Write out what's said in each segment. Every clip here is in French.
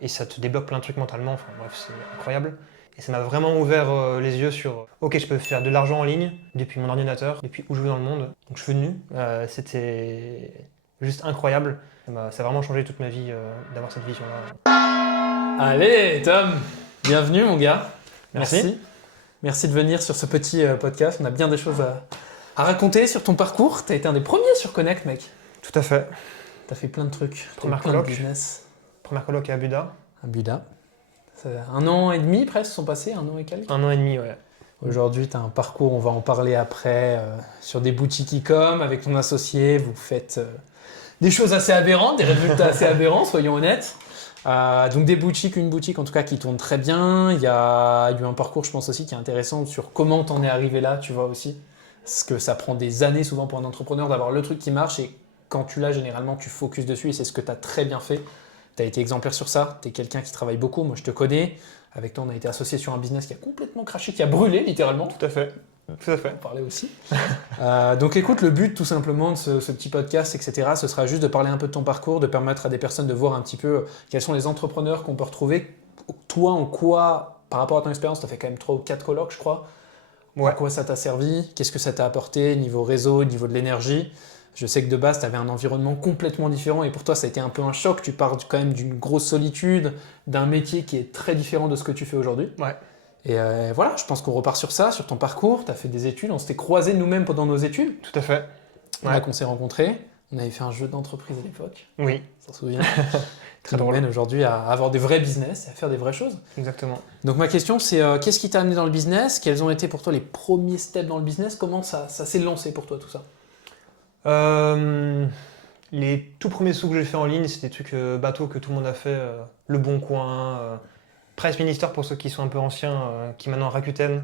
Et ça te débloque plein de trucs mentalement, enfin bref, c'est incroyable. Et ça m'a vraiment ouvert les yeux sur ok, je peux faire de l'argent en ligne depuis mon ordinateur, depuis où je veux dans le monde. Donc je suis venu, c'était juste incroyable. Ça a vraiment changé toute ma vie d'avoir cette vision-là. Allez, Tom, bienvenue mon gars. Merci. Merci de venir sur ce petit podcast. On a bien des choses à raconter sur ton parcours. Tu as été un des premiers sur Connect, mec. Tout à fait. Tu as fait plein de trucs. Première Plein de coloc. business. Première coloc à Buda. À Buda. 1 an et demi presque sont passés, 1 an et quelques. 1 an et demi, ouais. Aujourd'hui, tu as un parcours, on va en parler après, sur des boutiques e-com avec ton associé. Vous faites des choses assez aberrantes, des résultats assez aberrants, soyons honnêtes. Donc une boutique en tout cas qui tourne très bien. Il y a eu un parcours, je pense aussi, qui est intéressant sur comment t'en es arrivé là, tu vois aussi. Parce que ça prend des années souvent pour un entrepreneur d'avoir le truc qui marche et quand tu l'as, généralement, tu focuses dessus et c'est ce que tu as très bien fait. Tu as été exemplaire sur ça, tu es quelqu'un qui travaille beaucoup, moi je te connais. Avec toi, on a été associé sur un business qui a complètement craché, qui a brûlé littéralement. Tout à fait. Tout à fait. On parlait aussi. Donc écoute, le but tout simplement de ce petit podcast, etc., ce sera juste de parler un peu de ton parcours, de permettre à des personnes de voir un petit peu quels sont les entrepreneurs qu'on peut retrouver. Toi, en quoi, par rapport à ton expérience, tu as fait quand même 3 ou 4 colocs, je crois. Ouais. En quoi ça t'a servi? Qu'est-ce que ça t'a apporté niveau réseau, niveau de l'énergie? Je sais que de base, tu avais un environnement complètement différent et pour toi, ça a été un peu un choc. Tu pars quand même d'une grosse solitude, d'un métier qui est très différent de ce que tu fais aujourd'hui. Ouais. Et voilà, je pense qu'on repart sur ça, sur ton parcours. Tu as fait des études, on s'était croisés nous-mêmes pendant nos études. Tout à fait. C'est là qu'on s'est rencontrés. On avait fait un jeu d'entreprise à l'époque, Oui. on s'en souvient. Très Qui nous drôle. mène aujourd'hui à avoir des vrais business et à faire des vraies choses. Exactement. Donc ma question, c'est qu'est-ce qui t'a amené dans le business? Quels ont été pour toi les premiers steps dans le business? Comment ça s'est lancé pour toi tout ça? Les tout premiers sous que j'ai fait en ligne, c'est des trucs bateaux que tout le monde a fait. Le Bon Coin, Price Minister pour ceux qui sont un peu anciens, qui est maintenant Rakuten,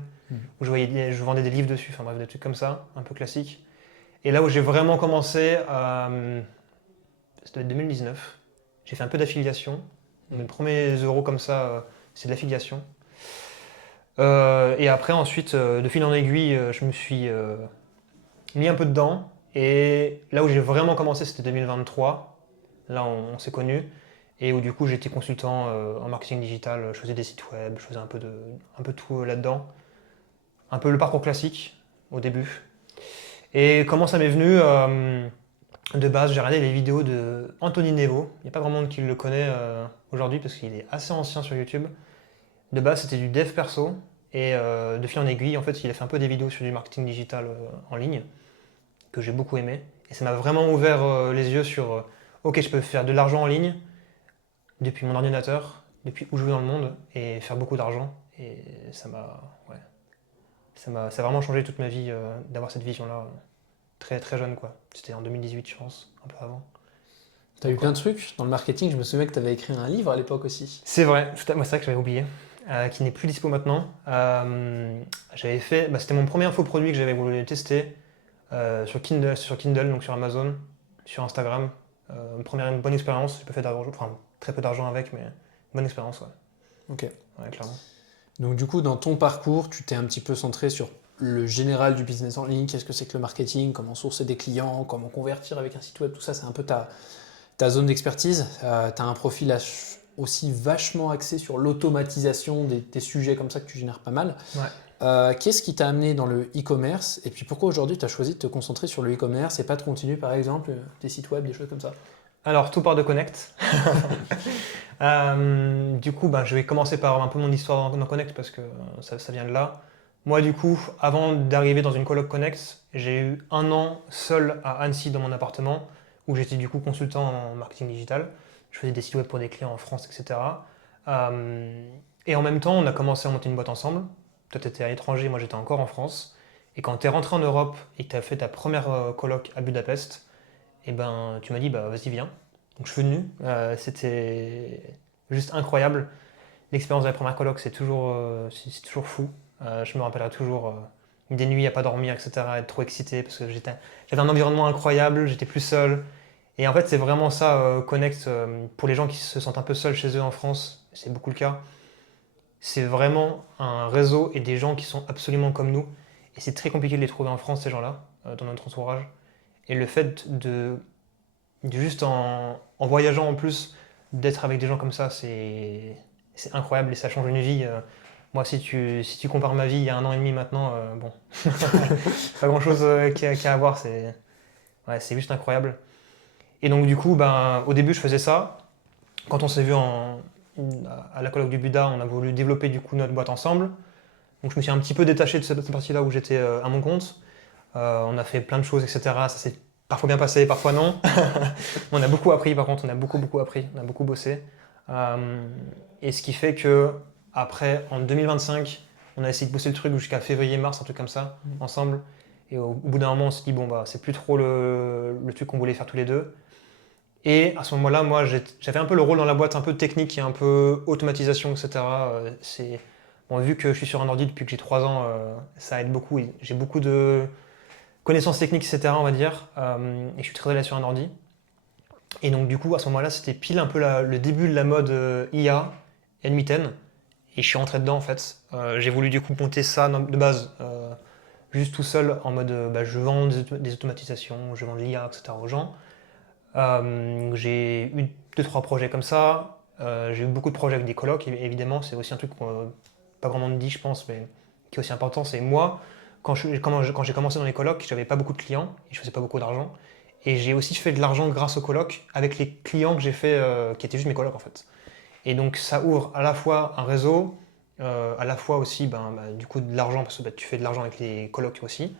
où je vendais des livres dessus, enfin bref, des trucs comme ça, un peu classiques. Et là où j'ai vraiment commencé, ça doit être 2019, j'ai fait un peu d'affiliation. Mes premiers euros comme ça, c'est de l'affiliation. Et après, ensuite, de fil en aiguille, je me suis mis un peu dedans. Et là où j'ai vraiment commencé, c'était 2023. Là, on s'est connus. Et où du coup, j'étais consultant en marketing digital. Je faisais des sites web, je faisais un peu de tout là-dedans. Un peu le parcours classique au début. Et comment ça m'est venu de base, j'ai regardé les vidéos de Anthony Nevo. Il n'y a pas vraiment de monde qui le connaît aujourd'hui parce qu'il est assez ancien sur YouTube. De base, c'était du dev perso. Et de fil en aiguille, en fait, il a fait un peu des vidéos sur du marketing digital en ligne que j'ai beaucoup aimé. Et ça m'a vraiment ouvert les yeux sur ok, je peux faire de l'argent en ligne depuis mon ordinateur, depuis où je veux dans le monde, et faire beaucoup d'argent. Et ça a vraiment changé toute ma vie d'avoir cette vision-là très très jeune, quoi. C'était en 2018, je pense, un peu avant. Tu as eu plein de trucs dans le marketing. Je me souviens que tu avais écrit un livre à l'époque aussi. C'est vrai, moi c'est vrai que j'avais oublié, qui n'est plus dispo maintenant. J'avais fait, c'était mon premier infoproduit que j'avais voulu tester sur Kindle, donc sur Amazon, sur Instagram. Une bonne expérience, j'ai pas fait d'argent, enfin très peu d'argent avec, mais bonne expérience, ouais. Ok. Ouais, clairement. Donc du coup, dans ton parcours, tu t'es un petit peu centré sur le général du business en ligne. Qu'est-ce que c'est que le marketing? Comment sourcer des clients? Comment convertir avec un site web? Tout ça, c'est un peu ta zone d'expertise. Tu as un profil aussi vachement axé sur l'automatisation des sujets comme ça que tu génères pas mal. Ouais. Qu'est-ce qui t'a amené dans le e-commerce? Et puis pourquoi aujourd'hui tu as choisi de te concentrer sur le e-commerce et pas de continuer par exemple des sites web, des choses comme ça? Alors, tout part de Connect. Du coup, je vais commencer par un peu mon histoire dans Connect parce que ça vient de là. Moi, du coup, avant d'arriver dans une coloc Connect, j'ai eu 1 an seul à Annecy dans mon appartement où j'étais du coup consultant en marketing digital. Je faisais des sites web pour des clients en France, etc. Et en même temps, on a commencé à monter une boîte ensemble. Toi, tu étais à l'étranger, moi j'étais encore en France. Et quand tu es rentré en Europe et que tu as fait ta première coloc à Budapest, et tu m'as dit, vas-y, viens. Donc je suis venu. C'était juste incroyable. L'expérience de la première coloc, c'est toujours fou. Je me rappellerai toujours des nuits à pas dormir, etc., être trop excité parce que j'avais un environnement incroyable, j'étais plus seul. Et en fait, c'est vraiment ça, Connect, pour les gens qui se sentent un peu seuls chez eux en France, c'est beaucoup le cas. C'est vraiment un réseau et des gens qui sont absolument comme nous. Et c'est très compliqué de les trouver en France, ces gens-là, dans notre entourage. Et le fait juste en voyageant en plus, d'être avec des gens comme ça, c'est incroyable et ça change une vie. Moi, si tu compares ma vie il y a 1 an et demi maintenant, bon, pas grand-chose qu'il y a à voir, c'est juste incroyable. Et donc du coup, ben, au début, je faisais ça. Quand on s'est vu à la colloque du Buda, on a voulu développer du coup notre boîte ensemble. Donc je me suis un petit peu détaché de cette partie-là où j'étais à mon compte. On a fait plein de choses, etc. Ça s'est parfois bien passé, parfois non. On a beaucoup appris par contre, on a beaucoup appris, on a beaucoup bossé. Et ce qui fait que après, en 2025, on a essayé de bosser le truc jusqu'à février-mars, un truc comme ça, ensemble. Et au bout d'un moment, on s'est dit, bon, bah, c'est plus trop le truc qu'on voulait faire tous les deux. Et à ce moment-là, moi, j'avais un peu le rôle dans la boîte, un peu technique et un peu automatisation, etc. Bon, vu que je suis sur un ordi depuis que j'ai 3 ans, ça aide beaucoup. J'ai beaucoup de connaissances techniques, etc., on va dire. Et je suis très à l'aise sur un ordi. Et donc, du coup, à ce moment-là, c'était pile un peu le début de la mode IA, NMITen. Et je suis rentré dedans, en fait. J'ai voulu, du coup, monter ça de base, juste tout seul, en mode bah, je vends des automatisations, je vends de l'IA, etc. aux gens. J'ai eu 2-3 projets comme ça. J'ai eu beaucoup de projets avec des colocs, évidemment. C'est aussi un truc qu'on pas vraiment dit, je pense, mais qui est aussi important. C'est moi, quand j'ai commencé dans les colocs, j'avais pas beaucoup de clients et je faisais pas beaucoup d'argent. Et j'ai aussi fait de l'argent grâce aux colocs avec les clients que j'ai fait, qui étaient juste mes colocs en fait. Et donc ça ouvre à la fois un réseau, à la fois aussi du coup de l'argent, parce que tu fais de l'argent avec les colocs aussi.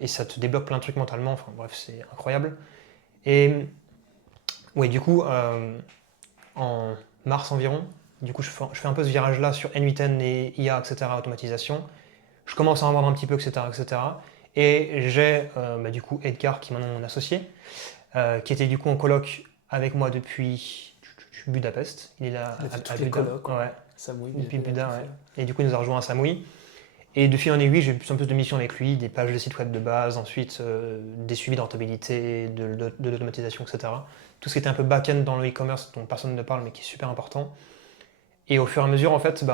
Et ça te débloque plein de trucs mentalement. Enfin bref, c'est incroyable. Et ouais, du coup, en mars environ, du coup, je fais un peu ce virage-là sur N8N et IA, etc., automatisation. Je commence à en vendre un petit peu, etc., etc. Et j'ai du coup Edgar, qui est maintenant mon associé, qui était du coup en coloc avec moi depuis Budapest. Il est là Il a fait à toutes les Buda. colocs. Ouais, Samouille, depuis il a Buda, tout ouais. fait. Et du coup, il nous a rejoint à Samui. Et de fil en aiguille, j'ai eu de plus en plus de missions avec lui, des pages de site web de base, ensuite des suivis de rentabilité, de l'automatisation, etc. Tout ce qui était un peu back-end dans le e-commerce dont personne ne parle mais qui est super important. Et au fur et à mesure, en fait,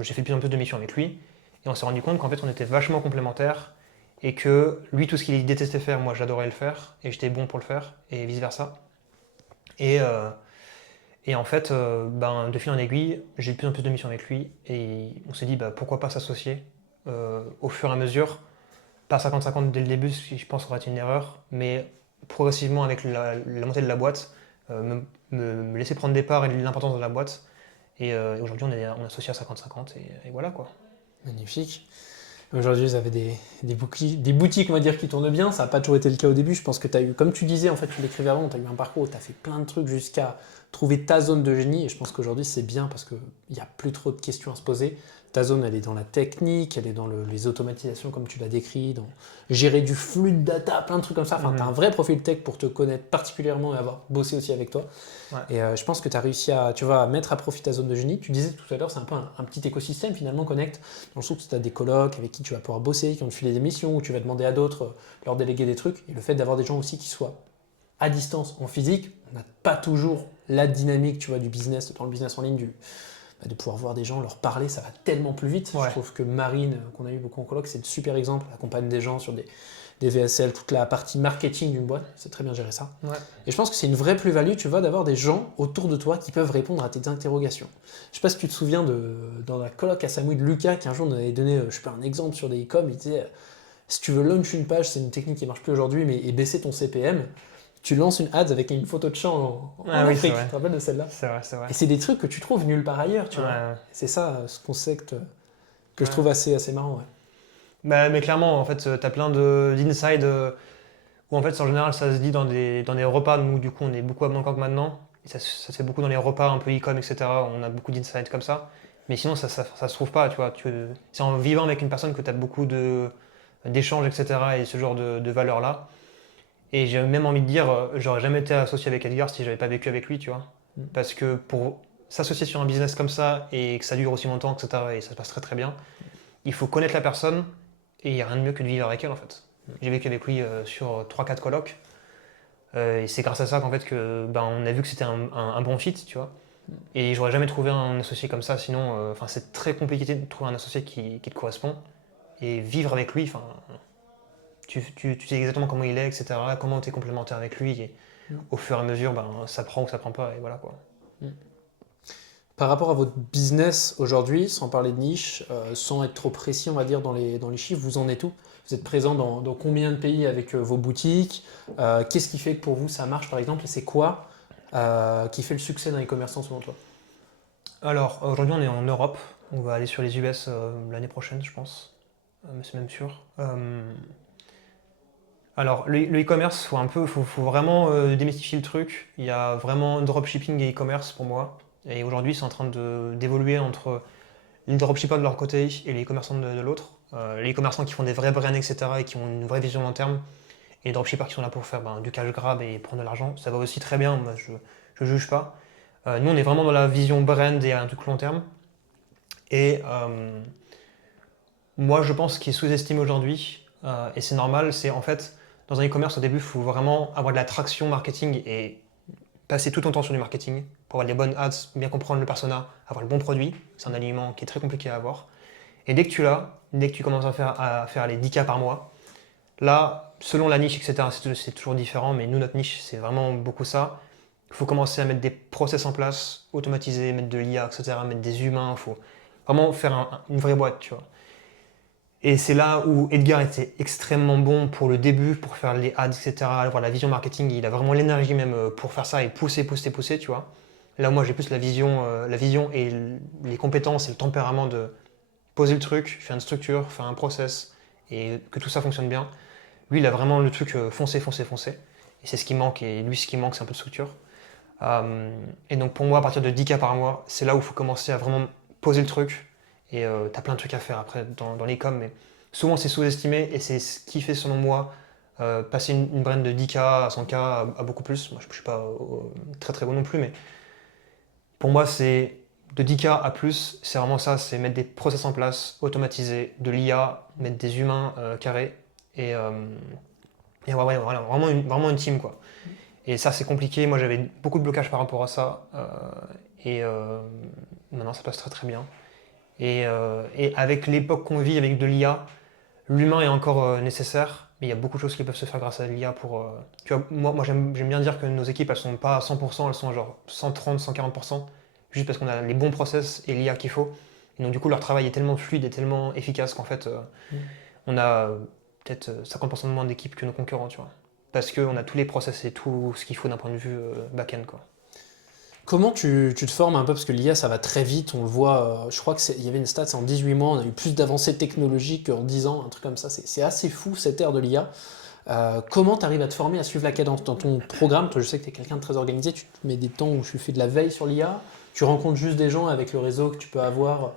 j'ai fait de plus en plus de missions avec lui. Et on s'est rendu compte qu'en fait, on était vachement complémentaires et que lui, tout ce qu'il détestait faire, moi, j'adorais le faire et j'étais bon pour le faire et vice-versa. Et, euh, et en fait, de fil en aiguille, j'ai eu de plus en plus de missions avec lui et on s'est dit pourquoi pas s'associer au fur et à mesure. Pas 50-50 dès le début, ce qui je pense aurait été une erreur, mais progressivement avec la montée de la boîte, me laisser prendre des parts et l'importance de la boîte. Et aujourd'hui, on est associé à 50-50 et voilà quoi. Magnifique. Aujourd'hui, vous avez des boutiques, on va dire, qui tournent bien. Ça n'a pas toujours été le cas au début. Je pense que tu as eu, comme tu disais, en fait, tu l'écrivais avant, tu as eu un parcours où tu as fait plein de trucs jusqu'à trouver ta zone de génie. Et je pense qu'aujourd'hui, c'est bien parce qu'il n'y a plus trop de questions à se poser. Ta zone, elle est dans la technique, elle est dans les automatisations, comme tu l'as décrit, dans gérer du flux de data, plein de trucs comme ça. Enfin, tu as un vrai profil tech pour te connaître particulièrement et avoir bossé aussi avec toi. Ouais. Et je pense que tu as réussi à, tu vois, à mettre à profit ta zone de génie. Tu disais tout à l'heure, c'est un peu un petit écosystème finalement, Connect, dans le sens où tu as des colocs avec qui tu vas pouvoir bosser, qui ont filé des missions, où tu vas demander à d'autres, leur déléguer des trucs. Et le fait d'avoir des gens aussi qui soient à distance, en physique, on n'a pas toujours la dynamique, tu vois, du business, dans le business en ligne, de pouvoir voir des gens, leur parler, ça va tellement plus vite. Ouais. Je trouve que Marine, qu'on a eu beaucoup en coloc, c'est le super exemple. Elle accompagne des gens sur des VSL, toute la partie marketing d'une boîte, c'est très bien géré ça. Ouais. Et je pense que c'est une vraie plus-value, tu vois, d'avoir des gens autour de toi qui peuvent répondre à tes interrogations. Je sais pas si tu te souviens dans la coloc à Samouille de Lucas, qui un jour nous avait donné, je sais pas, un exemple sur des e-com, il disait, si tu veux launch une page, c'est une technique qui marche plus aujourd'hui, mais et baisser ton CPM, tu lances une ads avec une photo de chat en Oui, Afrique. c'est vrai. Tu te rappelles de celle-là? C'est vrai, c'est vrai. Et c'est des trucs que tu trouves nulle part ailleurs, tu vois. Ouais. C'est ça, ce concept que je Ouais. trouve assez marrant, ouais. Mais clairement, en fait, t'as plein d'inside où en fait, en général, ça se dit dans des repas. Nous, du coup, on est beaucoup à Bangkok maintenant. Et ça se fait beaucoup dans les repas un peu e-com, etc. On a beaucoup d'insides comme ça. Mais sinon, ça se trouve pas, tu vois. C'est en vivant avec une personne que tu as beaucoup d'échanges, etc. et ce genre de valeurs-là. Et j'ai même envie de dire, j'aurais jamais été associé avec Edgar si j'avais pas vécu avec lui, tu vois. Parce que pour s'associer sur un business comme ça et que ça dure aussi longtemps, etc., et ça se passe très très bien, il faut connaître la personne et il n'y a rien de mieux que de vivre avec elle en fait. J'ai vécu avec lui sur 3-4 colloques et c'est grâce à ça qu'en fait on a vu que c'était un bon fit, tu vois. Et j'aurais jamais trouvé un associé comme ça, sinon c'est très compliqué de trouver un associé qui te correspond et vivre avec lui, tu sais exactement comment il est, etc., comment tu es complémentaire avec lui et au fur et à mesure ça prend ou ça prend pas et voilà quoi. Par rapport à votre business aujourd'hui, sans parler de niche, sans être trop précis, on va dire, dans les chiffres, vous en êtes où? Vous êtes présent dans combien de pays avec vos boutiques? Qu'est-ce qui fait que pour vous ça marche, par exemple? Et c'est quoi qui fait le succès d'un e-commerçant selon toi? Alors, aujourd'hui, on est en Europe. On va aller sur les US l'année prochaine, je pense. Mais c'est même sûr. Alors, le e-commerce, faut vraiment démystifier le truc. Il y a vraiment dropshipping et e-commerce pour moi. Et aujourd'hui, c'est en train d'évoluer entre les dropshippers de leur côté et les e-commerçants de l'autre. Les e-commerçants qui font des vrais brands, etc. et qui ont une vraie vision long terme. Et les dropshippers qui sont là pour faire du cash grab et prendre de l'argent. Ça va aussi très bien, moi je juge pas. Nous, on est vraiment dans la vision brand et un truc long terme. Et moi, je pense qu'il est sous-estimé aujourd'hui, et c'est normal, c'est en fait, dans un e-commerce, au début, il faut vraiment avoir de la traction marketing et passer tout ton temps sur du marketing pour avoir les bonnes ads, bien comprendre le persona, avoir le bon produit. C'est un aliment qui est très compliqué à avoir. Et dès que tu l'as, dès que tu commences à faire les 10K par mois, là, selon la niche, etc., c'est toujours différent, mais nous, notre niche, c'est vraiment beaucoup ça. Il faut commencer à mettre des process en place, automatiser, mettre de l'IA, etc., mettre des humains. Il faut vraiment faire une vraie boîte, tu vois. Et c'est là où Edgar était extrêmement bon pour le début, pour faire les ads, etc., avoir la vision marketing. Il a vraiment l'énergie même pour faire ça et pousser, pousser, pousser, tu vois. Là, moi, j'ai plus la vision et les compétences et le tempérament de poser le truc, faire une structure, faire un process et que tout ça fonctionne bien. Lui, il a vraiment le truc foncer, foncer, foncer. Et c'est ce qui manque. Et lui, ce qui manque, c'est un peu de structure. Et donc, pour moi, à partir de 10K par mois, c'est là où il faut commencer à vraiment poser le truc. Et t'as plein de trucs à faire après dans les coms, mais souvent c'est sous-estimé et c'est ce qui fait, selon moi, passer une brand de 10K à 100K à beaucoup plus. Moi, je suis pas très très bon non plus, mais pour moi, c'est de 10K à plus, c'est vraiment ça, c'est mettre des process en place, automatiser, de l'IA, mettre des humains carrés et, ouais, voilà, vraiment une team, quoi. Et ça, c'est compliqué. Moi, j'avais beaucoup de blocages par rapport à ça. Et maintenant, ça passe très très bien. Et avec l'époque qu'on vit avec de l'IA, l'humain est encore nécessaire, mais il y a beaucoup de choses qui peuvent se faire grâce à l'IA pour. Tu vois, moi j'aime bien dire que nos équipes, elles sont pas à 100%, elles sont à genre 130, 140%, juste parce qu'on a les bons process et l'IA qu'il faut. Et donc du coup, leur travail est tellement fluide et tellement efficace qu'en fait, on a peut-être 50% de moins d'équipes que nos concurrents, tu vois. Parce qu'on a tous les process et tout ce qu'il faut d'un point de vue back-end, quoi. Comment tu te formes un peu, parce que l'IA ça va très vite, on le voit, je crois qu'il y avait une stat, c'est en 18 mois, on a eu plus d'avancées technologiques qu'en 10 ans, un truc comme ça, c'est assez fou cette ère de l'IA. Comment tu arrives à te former, à suivre la cadence dans ton programme? Toi, je sais que tu es quelqu'un de très organisé, tu te mets des temps où tu fais de la veille sur l'IA, tu rencontres juste des gens avec le réseau que tu peux avoir,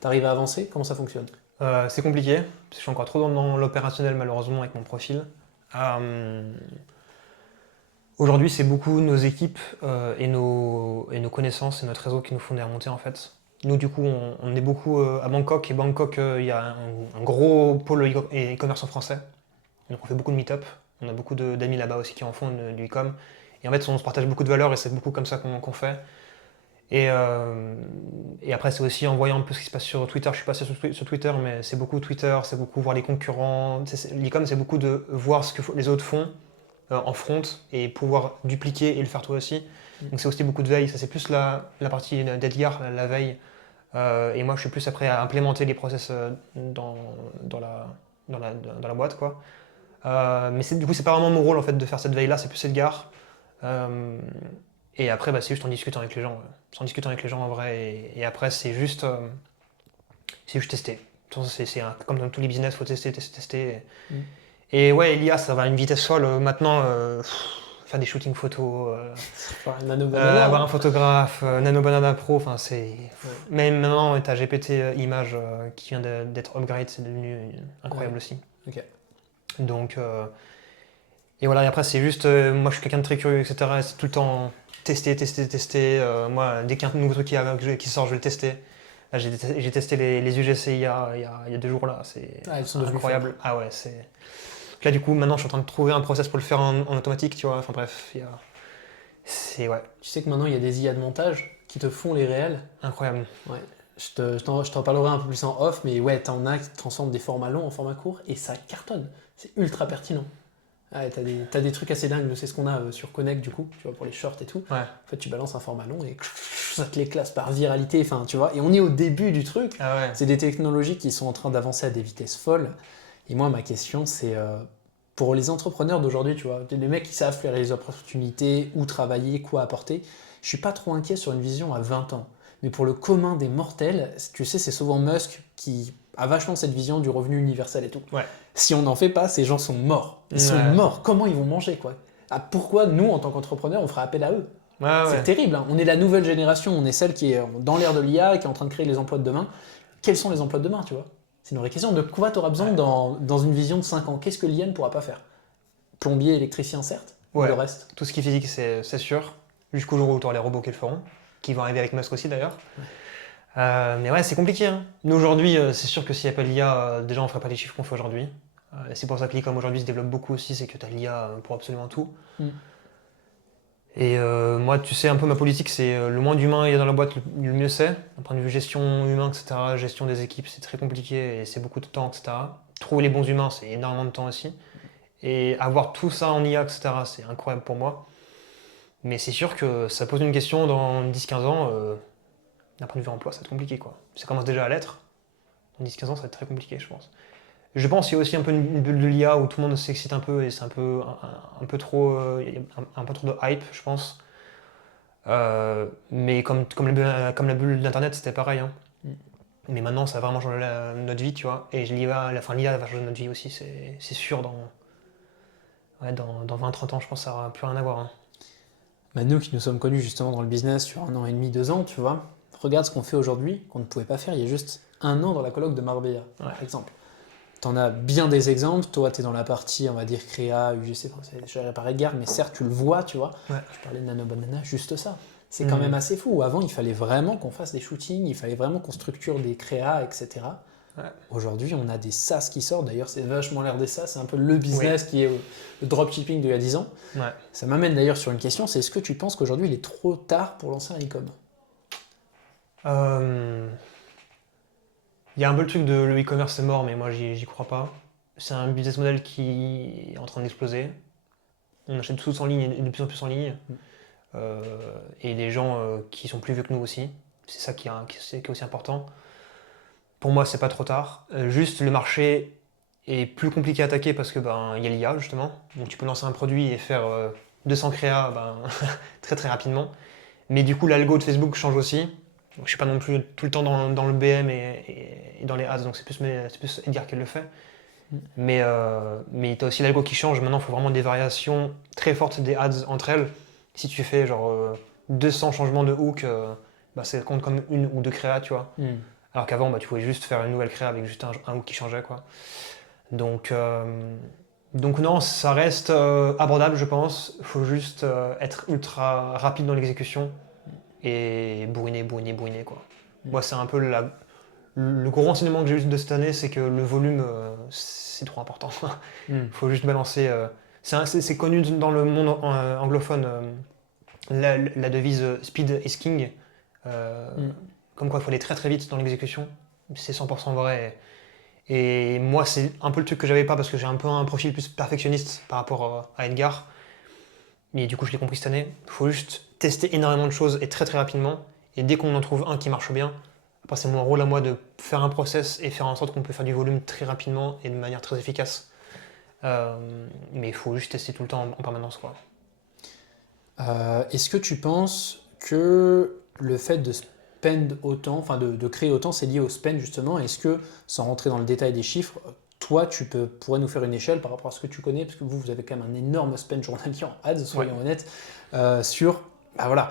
tu arrives à avancer, comment ça fonctionne? C'est compliqué, parce que je suis encore trop dans l'opérationnel malheureusement avec mon profil. Euh, Aujourd'hui, c'est beaucoup nos équipes et nos connaissances et notre réseau qui nous font des remontées en fait. Nous, du coup, on est beaucoup à Bangkok et Bangkok, il y a un gros pôle e-commerce en français. Donc, on fait beaucoup de meet-up. On a beaucoup d'amis là-bas aussi qui en font du e-com. Et en fait, on se partage beaucoup de valeurs et c'est beaucoup comme ça qu'on fait. Et après, c'est aussi en voyant un peu ce qui se passe sur Twitter. Je suis passé sur Twitter, mais c'est beaucoup Twitter, c'est beaucoup voir les concurrents. L'e-com, c'est beaucoup de voir ce que les autres font en front et pouvoir dupliquer et le faire toi aussi. Donc c'est aussi beaucoup de veille, ça c'est plus la partie d'Edgar, la veille. Et moi je suis plus après à implémenter les process dans la, dans la boîte, quoi. Mais du coup c'est pas vraiment mon rôle en fait de faire cette veille là, c'est plus Edgar. Euh, et après c'est juste en discutant avec les gens. C'est en discutant avec les gens en vrai et après c'est juste tester. De toute façon, comme dans tous les business, il faut tester, tester, tester. Mm. Et ouais, l'IA, ça va à une vitesse folle. Maintenant, faire des shootings photos, Enfin, Nano Banana, avoir hein. un photographe, Nano Banana Pro, enfin c'est. Ouais. Même maintenant, tu as GPT Image qui vient d'être upgrade, c'est devenu incroyable Ouais. aussi. Ok. Donc, et voilà, et après, c'est juste. Moi, je suis quelqu'un de très curieux, etc. Et c'est tout le temps tester, tester, tester. Moi, dès qu'il y a un nouveau truc qui sort, je vais le tester. Là, j'ai testé les UGC il y a 2 jours là, c'est Ah, ils sont devenus incroyable. Ah ouais, c'est. Là, du coup, maintenant, je suis en train de trouver un process pour le faire en automatique, tu vois. Enfin bref, c'est ouais, Tu sais que maintenant il y a des IA de montage qui te font les réels. incroyable. Ouais. Je t'en parlerai un peu plus en off, mais ouais, t'en as qui transforment des formats longs en formats courts et ça cartonne. C'est ultra pertinent. Ouais, t'as des trucs assez dingues, c'est ce qu'on a sur Connect du coup, tu vois, pour les shorts et tout. Ouais. En fait, tu balances un format long et ça te les classe par viralité, enfin, tu vois. Et on est au début du truc. Ah ouais. C'est des technologies qui sont en train d'avancer à des vitesses folles. Et moi, ma question, c'est pour les entrepreneurs d'aujourd'hui, tu vois, les mecs qui savent faire les opportunités, où travailler, quoi apporter, je suis pas trop inquiet sur une vision à 20 ans. Mais pour le commun des mortels, tu sais, c'est souvent Musk qui a vachement cette vision du revenu universel et tout. Ouais. Si on n'en fait pas, ces gens sont morts. Ils sont Ouais. morts. Comment ils vont manger, quoi? Ah, pourquoi nous, en tant qu'entrepreneurs, on fera appel à eux? Ouais, C'est ouais. terrible, hein. On est la nouvelle génération, on est celle qui est dans l'ère de l'IA, qui est en train de créer les emplois de demain. Quels sont les emplois de demain, tu vois? C'est une vraie question. De quoi tu auras besoin Ouais. dans une vision de 5 ans? Qu'est-ce que l'IA ne pourra pas faire? Plombier, électricien, certes, mais Ouais. le reste? Tout ce qui est physique, c'est sûr. Jusqu'au jour où tu auras les robots qui le feront, qui vont arriver avec Musk aussi d'ailleurs. Mais ouais, c'est compliqué, hein. Nous aujourd'hui, c'est sûr que s'il n'y a pas l'IA, déjà on ferait pas les chiffres qu'on fait aujourd'hui. C'est pour ça que l'e-com aujourd'hui se développe beaucoup aussi, c'est que tu as l'IA pour absolument tout. Mm. Et moi, tu sais, un peu ma politique, c'est le moins d'humains il y a dans la boîte, le mieux c'est. D'un point de vue gestion humain, etc., gestion des équipes, c'est très compliqué et c'est beaucoup de temps, etc. Trouver les bons humains, c'est énormément de temps aussi. Et avoir tout ça en IA, etc., c'est incroyable pour moi. Mais c'est sûr que ça pose une question dans 10-15 ans, d'un point de vue emploi, ça va être compliqué, quoi. Ça commence déjà à l'être. Dans 10-15 ans, ça va être très compliqué, je pense. Je pense qu'il y a aussi un peu une bulle de l'IA où tout le monde s'excite un peu et c'est un peu trop, il y a un peu trop de hype, je pense. Mais comme la bulle d'Internet, c'était pareil, hein. Mm. Mais maintenant, ça a vraiment changé notre vie, tu vois. Et l'IA va changer notre vie aussi, c'est sûr. Dans 20-30 ans, je pense que ça n'aura plus rien à voir, hein. Bah, nous qui nous sommes connus justement dans le business sur 1 an et demi, 2 ans, tu vois, regarde ce qu'on fait aujourd'hui, qu'on ne pouvait pas faire il y a juste 1 an dans la colloque de Marbella, Ouais. par exemple. T'en as bien des exemples, toi tu es dans la partie, on va dire, créa, UGC, enfin, c'est géré par Edgar, mais certes tu le vois, tu vois. Ouais. Je parlais de Nano Banana, juste ça. C'est quand même assez fou. Avant, il fallait vraiment qu'on fasse des shootings, il fallait vraiment qu'on structure des créas, etc. Ouais. Aujourd'hui, on a des SaaS qui sortent. D'ailleurs, c'est vachement l'air des SaaS. C'est un peu le business qui est le dropshipping d'il y a 10 ans. Ouais. Ça m'amène d'ailleurs sur une question, c'est est-ce que tu penses qu'aujourd'hui, il est trop tard pour lancer un e-com? Il y a un peu le truc de le e-commerce c'est mort, mais moi j'y crois pas. C'est un business model qui est en train d'exploser. On achète tous en ligne et de plus en plus en ligne. Euh, et les gens qui sont plus vieux que nous aussi. C'est ça qui est aussi important. Pour moi, c'est pas trop tard. Juste le marché est plus compliqué à attaquer parce que ben il y a l'IA justement. Donc tu peux lancer un produit et faire 200 créas ben, très très rapidement. Mais du coup, l'algo de Facebook change aussi. Donc, je suis pas non plus tout le temps dans le BM et dans les ads, donc c'est plus Edgar qui le fait. Mais tu as aussi l'algo qui change. Maintenant, il faut vraiment des variations très fortes des ads entre elles. Si tu fais genre 200 changements de hook, bah, ça compte comme une ou deux créas, tu vois. Alors qu'avant, bah, tu pouvais juste faire une nouvelle créa avec juste un hook qui changeait, quoi. Donc, donc non, ça reste abordable, je pense. Il faut juste être ultra rapide dans l'exécution et bourriner, quoi. Moi, c'est un peu le gros enseignement que j'ai eu de cette année, c'est que le volume, c'est trop important. Il faut juste balancer. C'est connu dans le monde anglophone, la devise Speed is King. Comme quoi, il faut aller très très vite dans l'exécution. C'est 100% vrai. Et moi, c'est un peu le truc que j'avais pas parce que j'ai un peu un profil plus perfectionniste par rapport à Edgar. Mais du coup, je l'ai compris cette année. Il faut juste tester énormément de choses et très très rapidement. Et dès qu'on en trouve un qui marche bien, après, c'est mon rôle à moi de faire un process et faire en sorte qu'on peut faire du volume très rapidement et de manière très efficace. Mais il faut juste tester tout le temps en permanence, quoi. Est-ce que tu penses que le fait de spend autant, enfin de créer autant, c'est lié au spend justement? Est-ce que, sans rentrer dans le détail des chiffres, toi, pourrais nous faire une échelle par rapport à ce que tu connais, parce que vous avez quand même un énorme spend journalier en ads, soyons honnêtes, sur, bah voilà,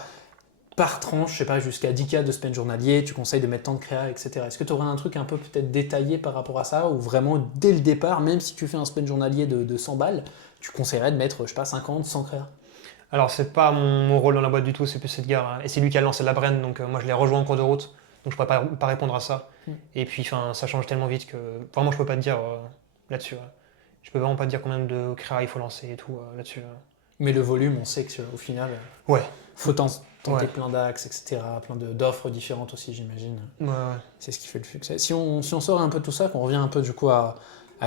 par tranche, je sais pas, jusqu'à 10K de spend journalier, tu conseilles de mettre tant de créa, etc. Est-ce que tu aurais un truc un peu peut-être détaillé par rapport à ça, ou vraiment dès le départ, même si tu fais un spend journalier de 100 balles, tu conseillerais de mettre, je sais pas, 50, 100 créa? Alors, c'est pas mon rôle dans la boîte du tout, c'est plus Edgar, hein. Et c'est lui qui a lancé la brand, donc moi je l'ai rejoint en cours de route, donc je pourrais pas répondre à ça. Et puis, ça change tellement vite que vraiment je peux pas te dire là-dessus. Je peux vraiment pas te dire combien de créa il faut lancer et tout là-dessus. Mais le volume, on sait qu'au final, Ouais. faut tenter plein d'axes, etc., plein d'offres différentes aussi, j'imagine. Ouais. C'est ce qui fait le succès. Si on sort un peu de tout ça, qu'on revient un peu du coup à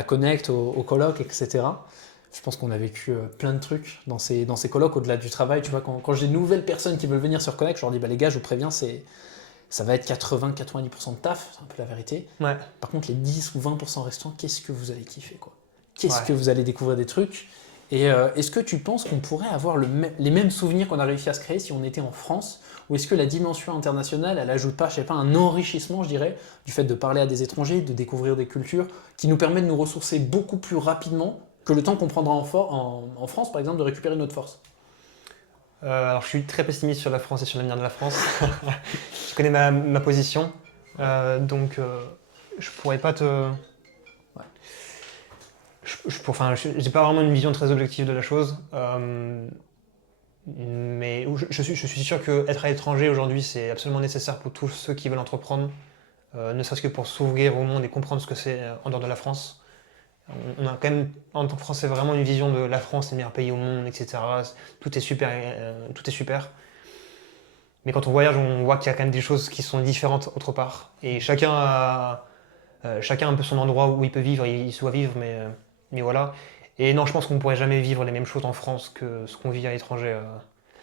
Connect, au colloque, etc., Je pense qu'on a vécu plein de trucs dans ces colloques au-delà du travail. Tu vois, quand j'ai de nouvelles personnes qui veulent venir sur Connect, je leur dis bah, les gars, je vous préviens, ça va être 80-90% de taf, c'est un peu la vérité. Ouais. Par contre, les 10 ou 20% restants, qu'est-ce que vous allez kiffer quoi? Qu'est-ce Ouais. que vous allez découvrir des trucs? Et est-ce que tu penses qu'on pourrait avoir les mêmes souvenirs qu'on a réussi à se créer si on était en France? Ou est-ce que la dimension internationale, elle ajoute pas, je sais pas, un enrichissement, je dirais, du fait de parler à des étrangers, de découvrir des cultures, qui nous permet de nous ressourcer beaucoup plus rapidement que le temps qu'on prendra en France, par exemple, de récupérer notre force? Alors, je suis très pessimiste sur la France et sur l'avenir de la France. Je connais ma position, donc je pourrais pas te. Enfin, j'ai pas vraiment une vision très objective de la chose, mais je suis sûr qu'être à l'étranger aujourd'hui, c'est absolument nécessaire pour tous ceux qui veulent entreprendre, ne serait-ce que pour s'ouvrir au monde et comprendre ce que c'est en dehors de la France. On a quand même, en tant que Français, vraiment une vision de la France, le meilleur pays au monde, etc. Tout est super, tout est super. Mais quand on voyage, on voit qu'il y a quand même des choses qui sont différentes autre part. Et chacun a un peu son endroit où il peut vivre, il se doit vivre, mais voilà. Et non, je pense qu'on ne pourrait jamais vivre les mêmes choses en France que ce qu'on vit à l'étranger.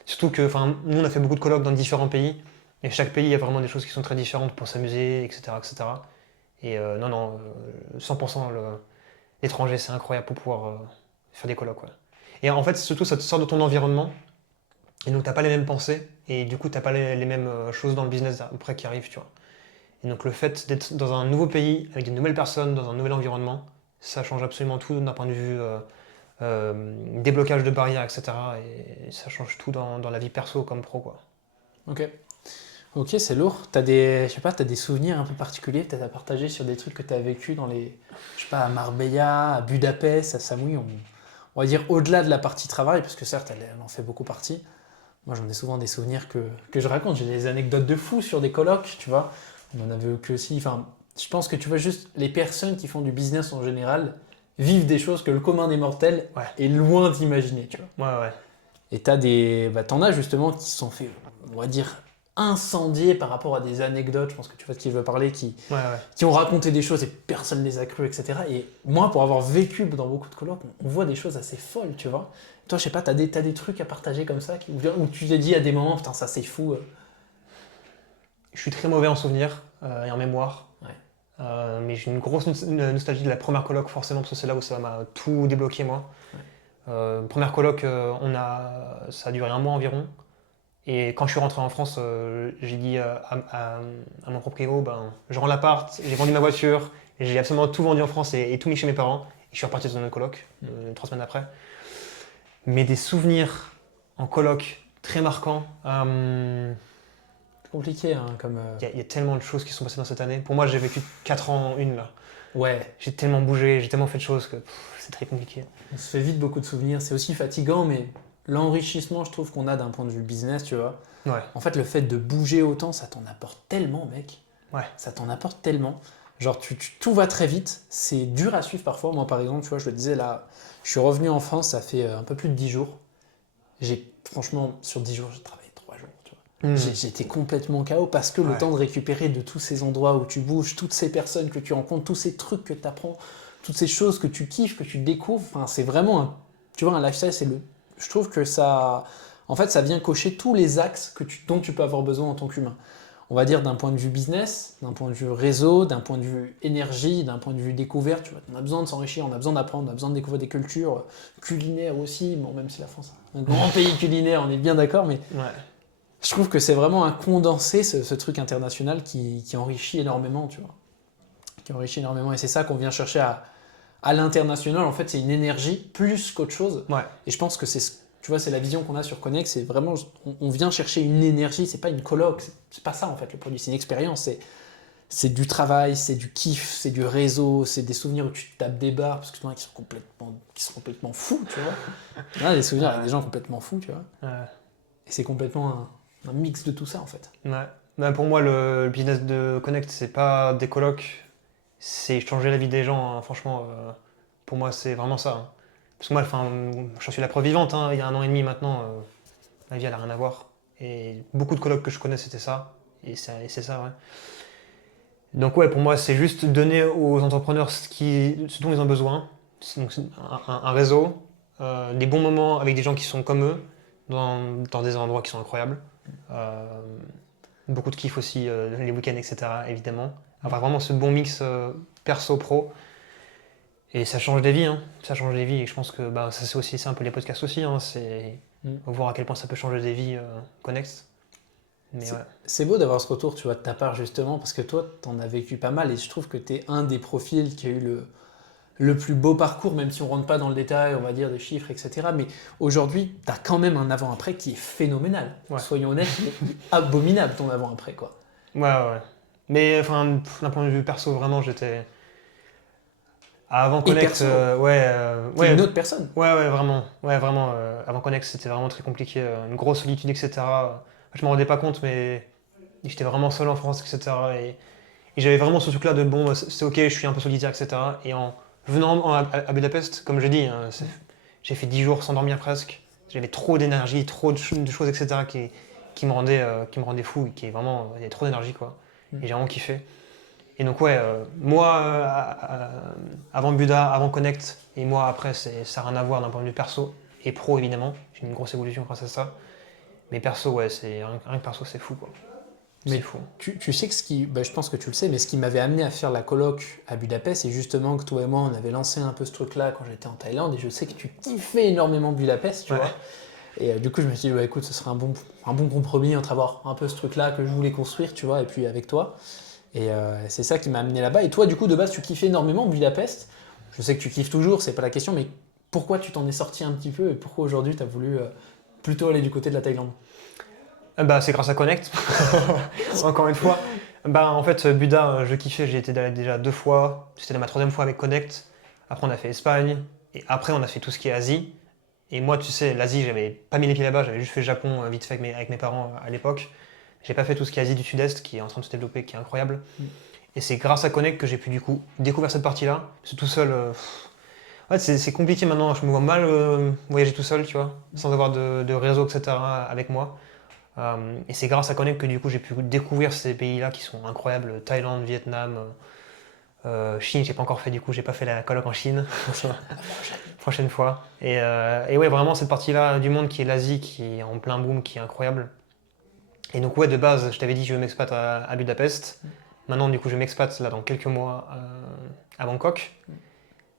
Surtout que, enfin, nous, on a fait beaucoup de colloques dans différents pays, et chaque pays a vraiment des choses qui sont très différentes pour s'amuser, etc., etc. Et non, 100% l'étranger, c'est incroyable pour pouvoir faire des colloques. Ouais. Et en fait, surtout, ça te sort de ton environnement, et donc t'as pas les mêmes pensées, et du coup, t'as pas les mêmes choses dans le business après qui arrivent, tu vois. Et donc le fait d'être dans un nouveau pays, avec de nouvelles personnes, dans un nouvel environnement, ça change absolument tout d'un point de vue déblocage de barrières, etc. Et ça change tout dans la vie perso comme pro, quoi. Ok. Ok, c'est lourd. Je sais pas, t'as des souvenirs un peu particuliers peut-être à partager sur des trucs que tu as vécu dans je sais pas, à Marbella, à Budapest, à Samui, on va dire au-delà de la partie travail, parce que certes, elle en fait beaucoup partie. Moi, j'en ai souvent des souvenirs que je raconte. J'ai des anecdotes de fou sur des colloques, tu vois. On en a vécu aussi. Enfin, je pense que tu vois juste les personnes qui font du business en général vivent des choses que le commun des mortels Ouais, est loin d'imaginer, tu vois. ouais, ouais. Et t'en as justement qui se sont fait, on va dire, incendier par rapport à des anecdotes, je pense que tu vois de qui je veux parler, Ouais, ouais. qui ont raconté des choses et personne ne les a crues, etc. Et moi, pour avoir vécu dans beaucoup de colloques, on voit des choses assez folles, tu vois. Toi, je sais pas, t'as des trucs à partager comme ça, où tu t'es dit à des moments, putain, ça c'est fou. Je suis très mauvais en souvenirs et en mémoire. Ouais. Mais j'ai une grosse nostalgie de la première coloc, forcément, parce que c'est là où ça m'a tout débloqué, moi. Première coloc, ça a duré un mois environ. Et quand je suis rentré en France, j'ai dit à mon proprio, ben, je rends l'appart, j'ai vendu ma voiture, et j'ai absolument tout vendu en France et tout mis chez mes parents. Et je suis reparti dans une autre coloc, 3 semaines après. Mais des souvenirs en coloc très marquants. C'est compliqué, hein, comme. Il y a tellement de choses qui sont passées dans cette année. Pour moi, j'ai vécu 4 ans en une là. Ouais, J'ai tellement bougé, j'ai tellement fait de choses que c'est très compliqué. on se fait vite beaucoup de souvenirs. C'est aussi fatigant, mais l'enrichissement, je trouve qu'on a d'un point de vue business, tu vois. Ouais, En fait, le fait de bouger autant, ça t'en apporte tellement, mec. ouais, Ça t'en apporte tellement. Genre, tout va très vite. C'est dur à suivre parfois. Moi, par exemple, tu vois, je le disais là, je suis revenu en France, ça fait un peu plus de 10 jours. Franchement, sur 10 jours, j'ai travaillé 3 jours. Tu vois. Hmm. J'étais complètement KO parce que le Ouais. temps de récupérer de tous ces endroits où tu bouges, toutes ces personnes que tu rencontres, tous ces trucs que tu apprends, toutes ces choses que tu kiffes, que tu découvres, enfin, c'est vraiment tu vois, un lifestyle, je trouve que ça, en fait, ça vient cocher tous les axes dont tu peux avoir besoin en tant qu'humain. On va dire d'un point de vue business, d'un point de vue réseau, d'un point de vue énergie, d'un point de vue découverte. Tu vois, on a besoin de s'enrichir, on a besoin d'apprendre, on a besoin de découvrir des cultures culinaires aussi. Bon, même si la France est un grand pays culinaire, on est bien d'accord, mais Ouais. je trouve que c'est vraiment un condensé, ce truc international qui enrichit énormément, tu vois. Qui enrichit énormément. Et c'est ça qu'on vient chercher à l'international. En fait, c'est une énergie plus qu'autre chose. Ouais. Et je pense que tu vois, c'est la vision qu'on a sur Connect. C'est vraiment, on vient chercher une énergie. C'est pas une coloc. C'est pas ça, en fait, le produit. C'est une expérience. C'est du travail, c'est du kiff, c'est du réseau, c'est des souvenirs où tu te tapes des barres parce que tu en as qui sont complètement fous, tu vois. Il y a des souvenirs avec des gens complètement fous, tu vois. Ouais. Et c'est complètement un mix de tout ça, en fait. Ouais. Ouais, pour moi, le business de Connect, c'est pas des colocs, c'est changer la vie des gens, hein. Franchement, pour moi, c'est vraiment ça, hein. Parce que moi, enfin, j'en suis la preuve vivante, hein. Il y a 1 an et demi maintenant, ma vie, elle a rien à voir. Et beaucoup de colocs que je connais, c'était ça. Et c'est ça, ouais. Donc ouais, pour moi, c'est juste donner aux entrepreneurs ce dont ils ont besoin. Donc, c'est un réseau, des bons moments avec des gens qui sont comme eux, dans des endroits qui sont incroyables. Euh, Beaucoup de kiff aussi, les week-ends, etc. évidemment. Avoir vraiment ce bon mix perso-pro. Et ça change des vies, hein. Ça change des vies. Et je pense que bah, ça c'est aussi c'est un peu les podcasts aussi. Hein. C'est voir à quel point ça peut changer des vies connexes. Mais ouais. C'est beau d'avoir ce retour, tu vois, de ta part justement, parce que toi, t'en as vécu pas mal et je trouve que t'es un des profils qui a eu le plus beau parcours, même si on rentre pas dans le détail, on va dire, des chiffres, etc. Mais aujourd'hui, t'as quand même un avant-après qui est phénoménal. Ouais. Soyons honnêtes, il est abominable ton avant-après, quoi. Ouais. Mais enfin, d'un point de vue perso, vraiment, j'étais. Avant Et Connect, perso, ouais, une autre personne. ouais, vraiment. Ouais, vraiment. Avant Connect, c'était vraiment très compliqué. Une grosse solitude, etc. Je m'en rendais pas compte, mais j'étais vraiment seul en France, etc. Et j'avais vraiment ce truc-là de bon, c'est ok, je suis un peu solitaire, etc. Et en venant à Budapest, comme je dis, hein, j'ai fait 10 jours sans dormir presque. J'avais trop d'énergie, trop de choses, etc. Qui me rendaient fou, et qui est vraiment, il y avait trop d'énergie, quoi. Et j'ai vraiment kiffé. Et donc, ouais, moi, avant Buda, avant Connect, et moi après, ça n'a rien à voir d'un point de vue perso et pro, évidemment. J'ai une grosse évolution grâce à ça. Mais perso, ouais, rien que perso, c'est fou, quoi. Mais C'est fou. tu sais que je pense que tu le sais, mais ce qui m'avait amené à faire la coloc à Budapest, c'est justement que toi et moi, on avait lancé un peu ce truc-là quand j'étais en Thaïlande, et je sais que tu kiffais énormément Budapest, tu Ouais. vois. Et du coup, je me suis dit, ouais, écoute, ce serait un bon compromis entre avoir un peu ce truc-là que je voulais construire, tu vois, et puis avec toi. Et c'est ça qui m'a amené là-bas. Et toi, du coup, de base, tu kiffais énormément Budapest. Je sais que tu kiffes toujours, c'est pas la question, mais pourquoi tu t'en es sorti un petit peu et pourquoi aujourd'hui tu as voulu plutôt aller du côté de la Thaïlande? Bah, c'est grâce à Connect, encore une fois. Bah, en fait, Buda, je kiffais, j'y étais déjà 2 fois. C'était ma troisième fois avec Connect. Après, on a fait Espagne. Et après, on a fait tout ce qui est Asie. Et moi, tu sais, l'Asie, j'avais pas mis les pieds là-bas, j'avais juste fait Japon vite fait avec mes parents à l'époque. J'ai pas fait tout ce qui est Asie du Sud-Est, qui est en train de se développer, qui est incroyable. Et c'est grâce à Connect que j'ai pu du coup découvrir cette partie-là. C'est tout seul. En fait, c'est compliqué maintenant. Je me vois mal voyager tout seul, tu vois, sans avoir de réseau, etc. avec moi. Et c'est grâce à Connect que du coup j'ai pu découvrir ces pays-là qui sont incroyables. Thaïlande, Vietnam, Chine, j'ai pas encore fait du coup, j'ai pas fait la coloc en Chine. Prochaine fois. Et ouais, vraiment cette partie-là du monde qui est l'Asie, qui est en plein boom, qui est incroyable. Et donc ouais, de base, je t'avais dit je m'expate à Budapest. Maintenant du coup je m'expate là dans quelques mois à Bangkok.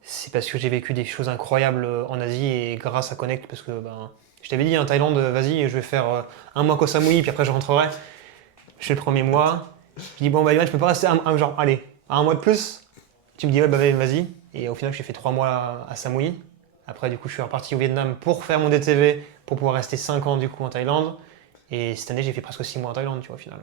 C'est parce que j'ai vécu des choses incroyables en Asie et grâce à Connect, parce que ben, je t'avais dit, en Thaïlande, vas-y, je vais faire un mois Koh Samui, puis après je rentrerai. Je fais le premier mois. Je dis, bon, bah, Ivan, je peux pas rester genre, allez, un mois de plus. Tu me dis, ouais, bah, vas-y. Et au final, j'ai fait 3 mois à Samui. Après, du coup, je suis reparti au Vietnam pour faire mon DTV, pour pouvoir rester 5 ans, du coup, en Thaïlande. Et cette année, j'ai fait presque 6 mois en Thaïlande, tu vois, au final.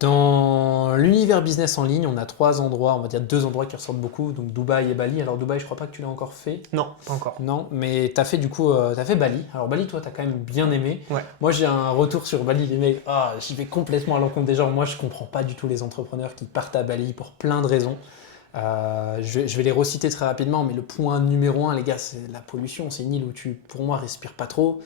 Dans l'univers business en ligne, on a 3 endroits, on va dire 2 endroits qui ressortent beaucoup, donc Dubaï et Bali. Alors Dubaï, je crois pas que tu l'as encore fait. Non, pas encore. Non, mais t'as fait du coup, t'as fait Bali. Alors Bali, toi, t'as quand même bien aimé. Ouais. Moi, j'ai un retour sur Bali, les mecs. J'y vais complètement à l'encontre des gens. Moi, je comprends pas du tout les entrepreneurs qui partent à Bali pour plein de raisons. Je vais les reciter très rapidement, mais le point numéro 1, les gars, c'est la pollution. C'est une île où tu, pour moi, respires pas trop.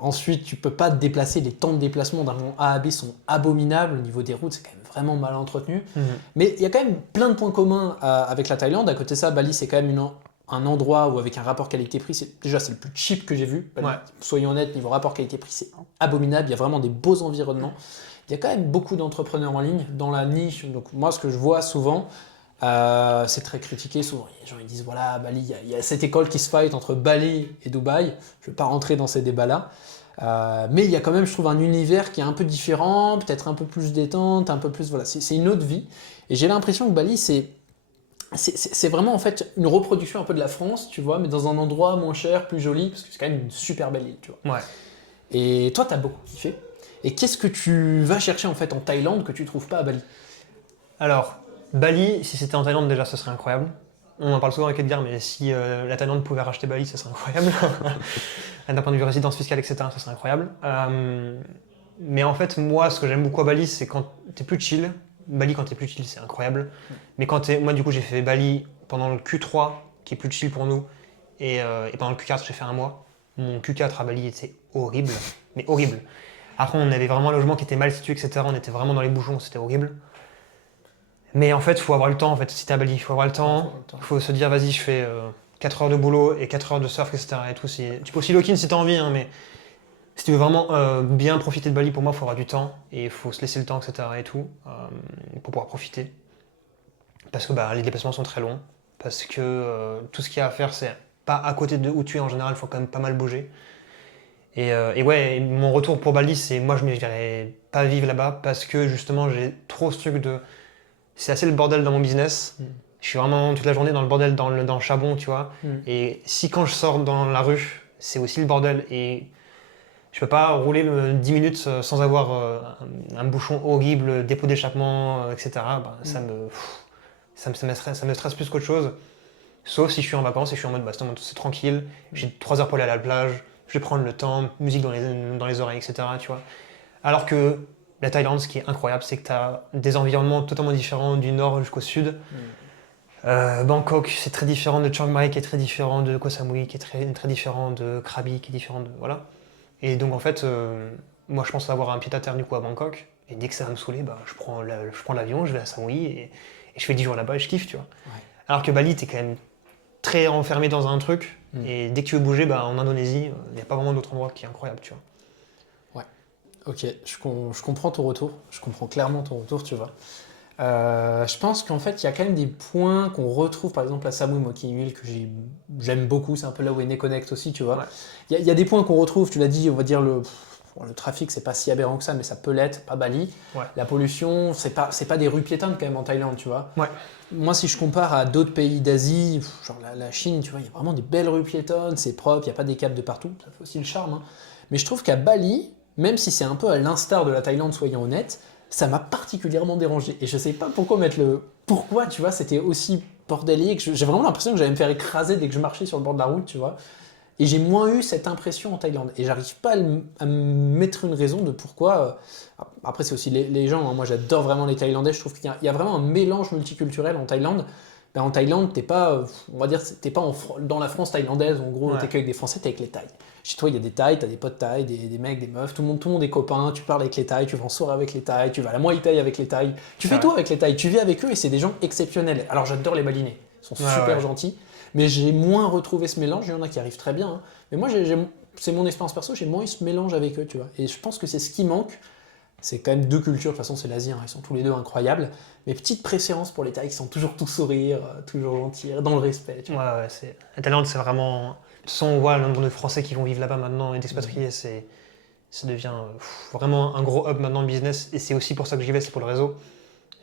Ensuite, tu peux pas te déplacer. Les temps de déplacement d'un point A à B sont abominables. Au niveau des routes, c'est quand même vraiment mal entretenu. Mais il y a quand même plein de points communs avec la Thaïlande. À côté de ça, Bali, c'est quand même un endroit où, avec un rapport qualité-prix, déjà c'est le plus cheap que j'ai vu. Bali. Ouais. Soyons honnêtes, niveau rapport qualité-prix, c'est abominable. Il y a vraiment des beaux environnements. Il y a quand même beaucoup d'entrepreneurs en ligne dans la niche. Donc moi, ce que je vois souvent, c'est très critiqué. Souvent, les gens ils disent voilà, Bali, il y a cette école qui se fight entre Bali et Dubaï. Je ne vais pas rentrer dans ces débats-là. Mais il y a quand même, je trouve, un univers qui est un peu différent, peut-être un peu plus détente, un peu plus. Voilà, c'est une autre vie. Et j'ai l'impression que Bali, c'est vraiment en fait une reproduction un peu de la France, tu vois, mais dans un endroit moins cher, plus joli, parce que c'est quand même une super belle île, tu vois. Ouais. Et toi, tu as beaucoup kiffé. Et qu'est-ce que tu vas chercher en fait en Thaïlande que tu trouves pas à Bali? Alors, Bali, si c'était en Thaïlande déjà, ce serait incroyable. On en parle souvent avec Edgar, mais si la Thaïlande pouvait racheter Bali, ce serait incroyable. D'un point de vue résidence fiscale, etc., ce serait incroyable. Mais en fait, moi, ce que j'aime beaucoup à Bali, c'est quand t'es plus chill. Bali, quand t'es plus chill, c'est incroyable. Mais moi, du coup, j'ai fait Bali pendant le Q3, qui est plus chill pour nous. Et pendant le Q4, j'ai fait un mois. Mon Q4 à Bali était horrible, mais horrible. Après, on avait vraiment un logement qui était mal situé, etc. On était vraiment dans les bouchons, c'était horrible. Mais en fait, il faut avoir le temps. En fait, si t'es à Bali, il faut avoir le temps. Il faut se dire, vas-y, je fais 4 heures de boulot et 4 heures de surf, etc. Et tout. Tu peux aussi lock-in si tu as envie, hein, mais si tu veux vraiment bien profiter de Bali, pour moi, il faudra du temps et il faut se laisser le temps, etc. et tout, pour pouvoir profiter. Parce que les déplacements sont très longs, parce que tout ce qu'il y a à faire, c'est pas à côté de où tu es en général, il faut quand même pas mal bouger. Et ouais, mon retour pour Bali, c'est moi je ne verrais pas vivre là-bas parce que justement j'ai trop ce truc de. C'est assez le bordel dans mon business. Je suis vraiment toute la journée dans le bordel, dans le charbon, tu vois. Et si quand je sors dans la rue, c'est aussi le bordel. Et je peux pas rouler 10 minutes sans avoir un bouchon horrible, dépôt d'échappement, etc. Ça me stresse plus qu'autre chose. Sauf si je suis en vacances et je suis en mode c'est tranquille, j'ai 3 heures pour aller à la plage, je vais prendre le temps, musique dans les oreilles, etc. Tu vois. Alors que la Thaïlande, ce qui est incroyable, c'est que tu as des environnements totalement différents du nord jusqu'au sud. Bangkok, c'est très différent de Chiang Mai, qui est très différent de Koh Samui, qui est très, très différent de Krabi, qui est différent de. Voilà. Et donc en fait, moi je pense avoir un pied à terre du coup à Bangkok. Et dès que ça va me saouler, je prends l'avion, je vais à Samui et je fais 10 jours là-bas et je kiffe, tu vois. Ouais. Alors que Bali, t'es quand même très enfermé dans un truc. Et dès que tu veux bouger, en Indonésie, il n'y a pas vraiment d'autre endroit qui est incroyable, tu vois. Ouais, ok, je comprends ton retour, je comprends clairement ton retour, tu vois. Je pense qu'en fait, il y a quand même des points qu'on retrouve, par exemple à Samui Moki que j'aime beaucoup, c'est un peu là où est Connect aussi, tu vois. Ouais. Il y a des points qu'on retrouve, tu l'as dit, on va dire le trafic, c'est pas si aberrant que ça, mais ça peut l'être, pas Bali. Ouais. La pollution, c'est pas des rues piétonnes quand même en Thaïlande, tu vois. Ouais. Moi, si je compare à d'autres pays d'Asie, genre la Chine, tu vois, il y a vraiment des belles rues piétonnes, c'est propre, il n'y a pas des câbles de partout, ça fait aussi le charme. Hein. Mais je trouve qu'à Bali, même si c'est un peu à l'instar de la Thaïlande, soyons honnêtes, ça m'a particulièrement dérangé. Et je sais pas pourquoi mettre le. Pourquoi, tu vois, c'était aussi bordélique. J'ai vraiment l'impression que j'allais me faire écraser dès que je marchais sur le bord de la route, tu vois. Et j'ai moins eu cette impression en Thaïlande. Et j'arrive pas à me mettre une raison de pourquoi. Après, c'est aussi les gens. Hein. Moi, j'adore vraiment les Thaïlandais. Je trouve qu'il y a vraiment un mélange multiculturel en Thaïlande. Ben, en Thaïlande, t'es pas, on va dire, t'es pas dans la France thaïlandaise. En gros, t'es qu'avec des Français, t'es avec les Thaïs. Chez toi, il y a des Thaïs, t'as des potes Thaïs, des mecs, des meufs. Tout le monde est copain. Tu parles avec les Thaïs, tu vas en soirée avec les Thaïs, tu vas à la Muay Thai avec les Thaïs. Tu fais tout avec les Thaïs. Tu vis avec eux et c'est des gens exceptionnels. Alors, j'adore les Balinais. Ils sont super gentils. Mais j'ai moins retrouvé ce mélange. Il y en a qui arrivent très bien. Hein. Mais moi, c'est mon expérience perso, j'ai moins eu ce mélange avec eux, tu vois. Et je pense que c'est ce qui manque. C'est quand même deux cultures, de toute façon, c'est l'Asie, hein, ils sont tous les deux incroyables. Mais petite préférence pour les Thaïs qui sont toujours tout sourire, toujours gentils, dans le respect, tu vois. Ouais, la Thaïlande, c'est vraiment. De toute façon, on voit le nombre de Français qui vont vivre là-bas maintenant et d'expatriés, ça devient vraiment un gros hub maintenant de business. Et c'est aussi pour ça que j'y vais, c'est pour le réseau.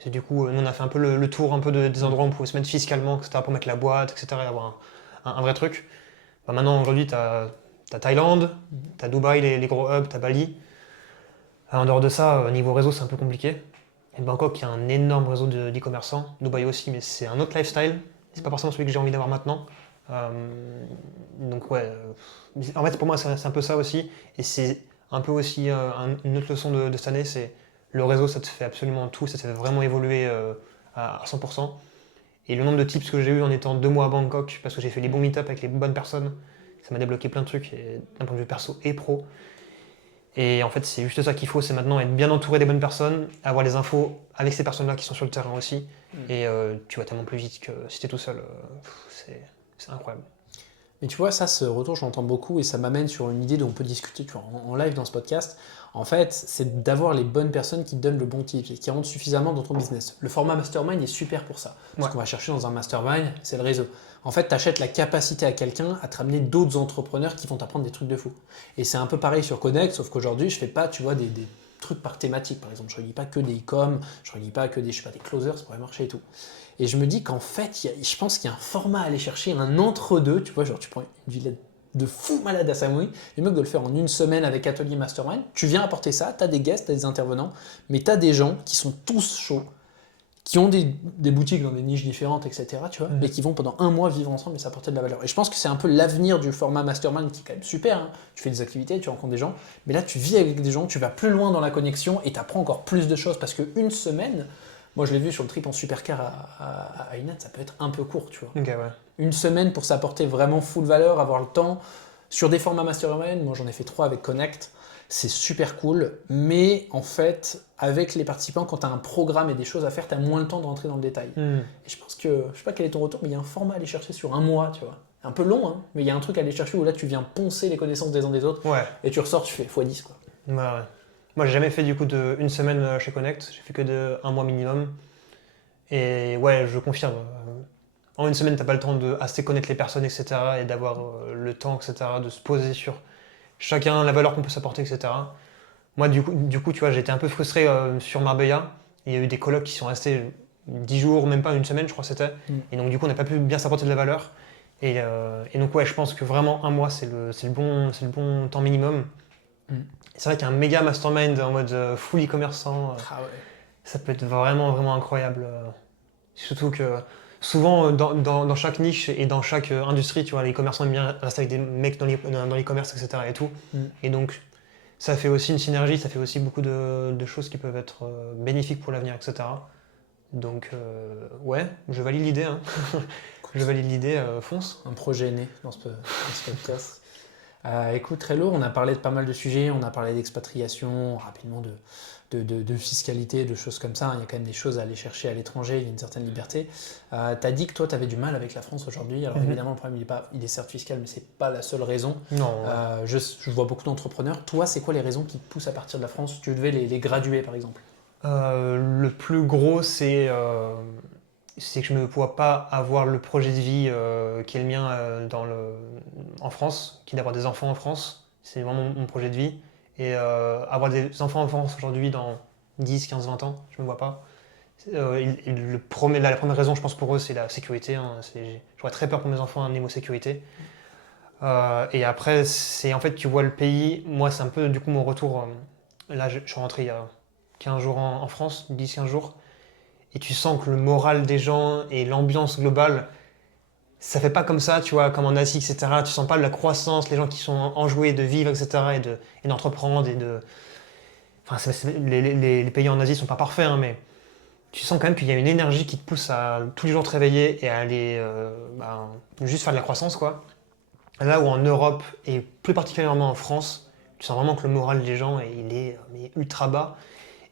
Et du coup, nous, on a fait un peu le tour un peu des endroits où on pouvait se mettre fiscalement, etc., pour mettre la boîte, etc., et avoir un vrai truc. Maintenant, aujourd'hui, t'as Thaïlande, t'as Dubaï, les gros hubs, t'as Bali. En dehors de ça, niveau réseau, c'est un peu compliqué. Et Bangkok, il y a un énorme réseau d'e-commerçants. Dubaï aussi, mais c'est un autre lifestyle. C'est pas forcément celui que j'ai envie d'avoir maintenant. Donc ouais, en fait pour moi c'est un peu ça aussi. Et c'est un peu aussi une autre leçon de cette année, c'est le réseau, ça te fait absolument tout, ça te fait vraiment évoluer à 100%. Et le nombre de tips que j'ai eu en étant 2 mois à Bangkok, parce que j'ai fait les bons meet-up avec les bonnes personnes, ça m'a débloqué plein de trucs, d'un point de vue perso et pro. Et en fait, c'est juste ça qu'il faut, c'est maintenant être bien entouré des bonnes personnes, avoir les infos avec ces personnes-là qui sont sur le terrain aussi. Et tu vas tellement plus vite que si t'es tout seul, c'est incroyable. Mais tu vois, ça, ce retour, je l'entends beaucoup et ça m'amène sur une idée dont on peut discuter tu vois, en live dans ce podcast. En fait, c'est d'avoir les bonnes personnes qui te donnent le bon tip et qui rentrent suffisamment dans ton business. Le format mastermind est super pour ça. Ce qu'on va chercher dans un mastermind, c'est le réseau. En fait, tu achètes la capacité à quelqu'un à te ramener d'autres entrepreneurs qui vont t'apprendre des trucs de fou. Et c'est un peu pareil sur Connect, sauf qu'aujourd'hui, je fais pas, tu vois, des trucs par thématique. Par exemple, je ne relis pas que des e-com, je ne relis pas que des closers, ça pourrait marcher et tout. Et je me dis qu'en fait, je pense qu'il y a un format à aller chercher, un entre-deux. Tu vois, genre tu prends une villa de fou malade à Samui, le mec de le faire en une semaine avec Atelier Mastermind. Tu viens apporter ça, tu as des guests, tu as des intervenants, mais tu as des gens qui sont tous chauds, qui ont des boutiques dans des niches différentes, etc. Tu vois, mais qui vont pendant un mois vivre ensemble et s'apporter de la valeur. Et je pense que c'est un peu l'avenir du format Mastermind qui est quand même super. Hein. Tu fais des activités, tu rencontres des gens, mais là tu vis avec des gens, tu vas plus loin dans la connexion et tu apprends encore plus de choses parce qu'une semaine. Moi, je l'ai vu sur le trip en supercar à Inat, ça peut être un peu court, tu vois. Okay, ouais. Une semaine pour s'apporter vraiment full valeur, avoir le temps. Sur des formats mastermind, moi j'en ai fait 3 avec Connect, c'est super cool. Mais en fait, avec les participants, quand tu as un programme et des choses à faire, tu as moins le temps de rentrer dans le détail. Et je pense que, je sais pas quel est ton retour, mais il y a un format à aller chercher sur un mois, tu vois. Un peu long, hein, mais il y a un truc à aller chercher où là tu viens poncer les connaissances des uns des autres Ouais. et tu ressors, tu fais x10 quoi. Ouais, ouais. Moi, j'ai jamais fait du coup de une semaine chez Connect. J'ai fait que de un mois minimum. Et ouais, je confirme. En une semaine, t'as pas le temps de assez connaître les personnes, etc. et d'avoir le temps, etc. de se poser sur chacun, la valeur qu'on peut s'apporter, etc. Moi, du coup, tu vois, j'ai été un peu frustré sur Marbella. Il y a eu des colocs qui sont restés 10 jours, même pas une semaine, je crois que c'était. Et donc, du coup, on n'a pas pu bien s'apporter de la valeur. Et donc, ouais, je pense que vraiment un mois, c'est le bon temps minimum. Mm. C'est vrai qu'un méga mastermind en mode full e-commerçant, Ah ouais. ça peut être vraiment, vraiment incroyable. Surtout que souvent, dans chaque niche et dans chaque industrie, tu vois, les commerçants aiment bien rester avec des mecs dans l'e-commerce, etc. et tout. Mm. Et donc, ça fait aussi une synergie, ça fait aussi beaucoup de choses qui peuvent être bénéfiques pour l'avenir, etc. Donc, ouais, je valide l'idée. Hein. Je valide l'idée, fonce. Un projet est né dans ce podcast. Écoute, très lourd, on a parlé de pas mal de sujets, on a parlé d'expatriation, rapidement de fiscalité, de choses comme ça. Il y a quand même des choses à aller chercher à l'étranger, il y a une certaine liberté. Tu as dit que toi, tu avais du mal avec la France aujourd'hui. Alors évidemment, le problème, il est certes fiscal, mais c'est pas la seule raison. Non. Je vois beaucoup d'entrepreneurs. Toi, c'est quoi les raisons qui te poussent à partir de la France? Tu devais les graduer, par exemple. Le plus gros, c'est que je ne me vois pas avoir le projet de vie qui est le mien en France, qui est d'avoir des enfants en France. C'est vraiment mon projet de vie. Et avoir des enfants en France aujourd'hui dans 10, 15, 20 ans, je ne me vois pas. La première raison, je pense, pour eux, c'est la sécurité. Hein. J'aurais très peur pour mes enfants, niveau sécurité. Et après, c'est en fait, tu vois le pays. Moi, c'est un peu du coup mon retour. Là, je suis rentré il y a 15 jours en France, 10-15 jours. Et tu sens que le moral des gens et l'ambiance globale, ça fait pas comme ça, tu vois, comme en Asie, etc. Tu sens pas de la croissance, les gens qui sont enjoués de vivre, etc. et d'entreprendre et de. Enfin, les pays en Asie sont pas parfaits, hein, mais tu sens quand même qu'il y a une énergie qui te pousse à tous les jours te réveiller et à aller juste faire de la croissance, quoi. Là où en Europe et plus particulièrement en France, tu sens vraiment que le moral des gens il est mais ultra bas.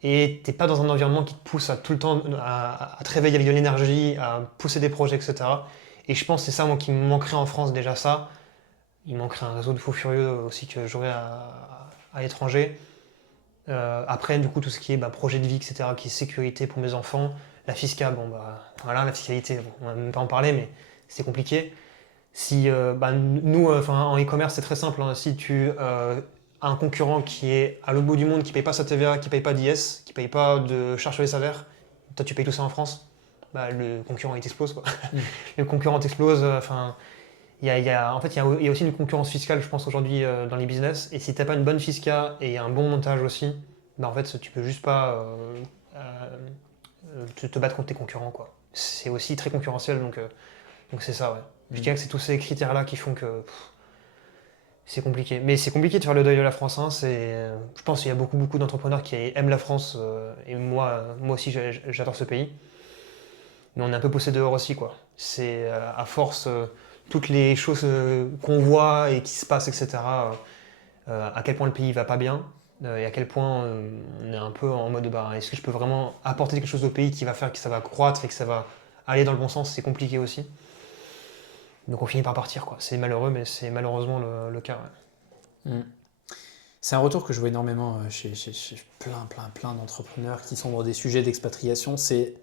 Et t'es pas dans un environnement qui te pousse à tout le temps à te réveiller avec de l'énergie, à pousser des projets, etc. Et je pense que c'est ça, moi, qui me manquerait en France, déjà ça. Il manquerait un réseau de fous furieux aussi que j'aurais à l'étranger. Après, du coup, tout ce qui est projet de vie, etc., qui est sécurité pour mes enfants, la fiscale, bon, bah, voilà, la fiscalité, bon, on va même pas en parler, mais c'est compliqué. Si, nous, en e-commerce, c'est très simple. Hein. Si tu as un concurrent qui est à l'autre bout du monde, qui paye pas sa TVA, qui paye pas d'IS, qui paye pas de charge sur les salaires, toi tu payes tout ça en France, bah, le concurrent il t'explose. Quoi. Le concurrent t'explose. En fait, il y a aussi une concurrence fiscale, je pense, aujourd'hui dans les business. Et si tu n'as pas une bonne fisca et un bon montage aussi, bah, en fait, tu peux juste pas te battre contre tes concurrents. Quoi. C'est aussi très concurrentiel, donc c'est ça, ouais. Je dirais que c'est tous ces critères-là qui font que c'est compliqué. Mais c'est compliqué de faire le deuil de la France. Hein. Je pense qu'il y a beaucoup, beaucoup d'entrepreneurs qui aiment la France. Et moi aussi, j'adore ce pays. Mais on est un peu poussé dehors aussi, quoi. C'est à force, toutes les choses qu'on voit et qui se passent, etc., à quel point le pays va pas bien. Et à quel point on est un peu en mode est-ce que je peux vraiment apporter quelque chose au pays qui va faire que ça va croître et que ça va aller dans le bon sens. C'est compliqué aussi. Donc on finit par partir, quoi. C'est malheureux, mais c'est malheureusement le cas. Ouais. C'est un retour que je vois énormément chez plein d'entrepreneurs qui sont dans des sujets d'expatriation. C'est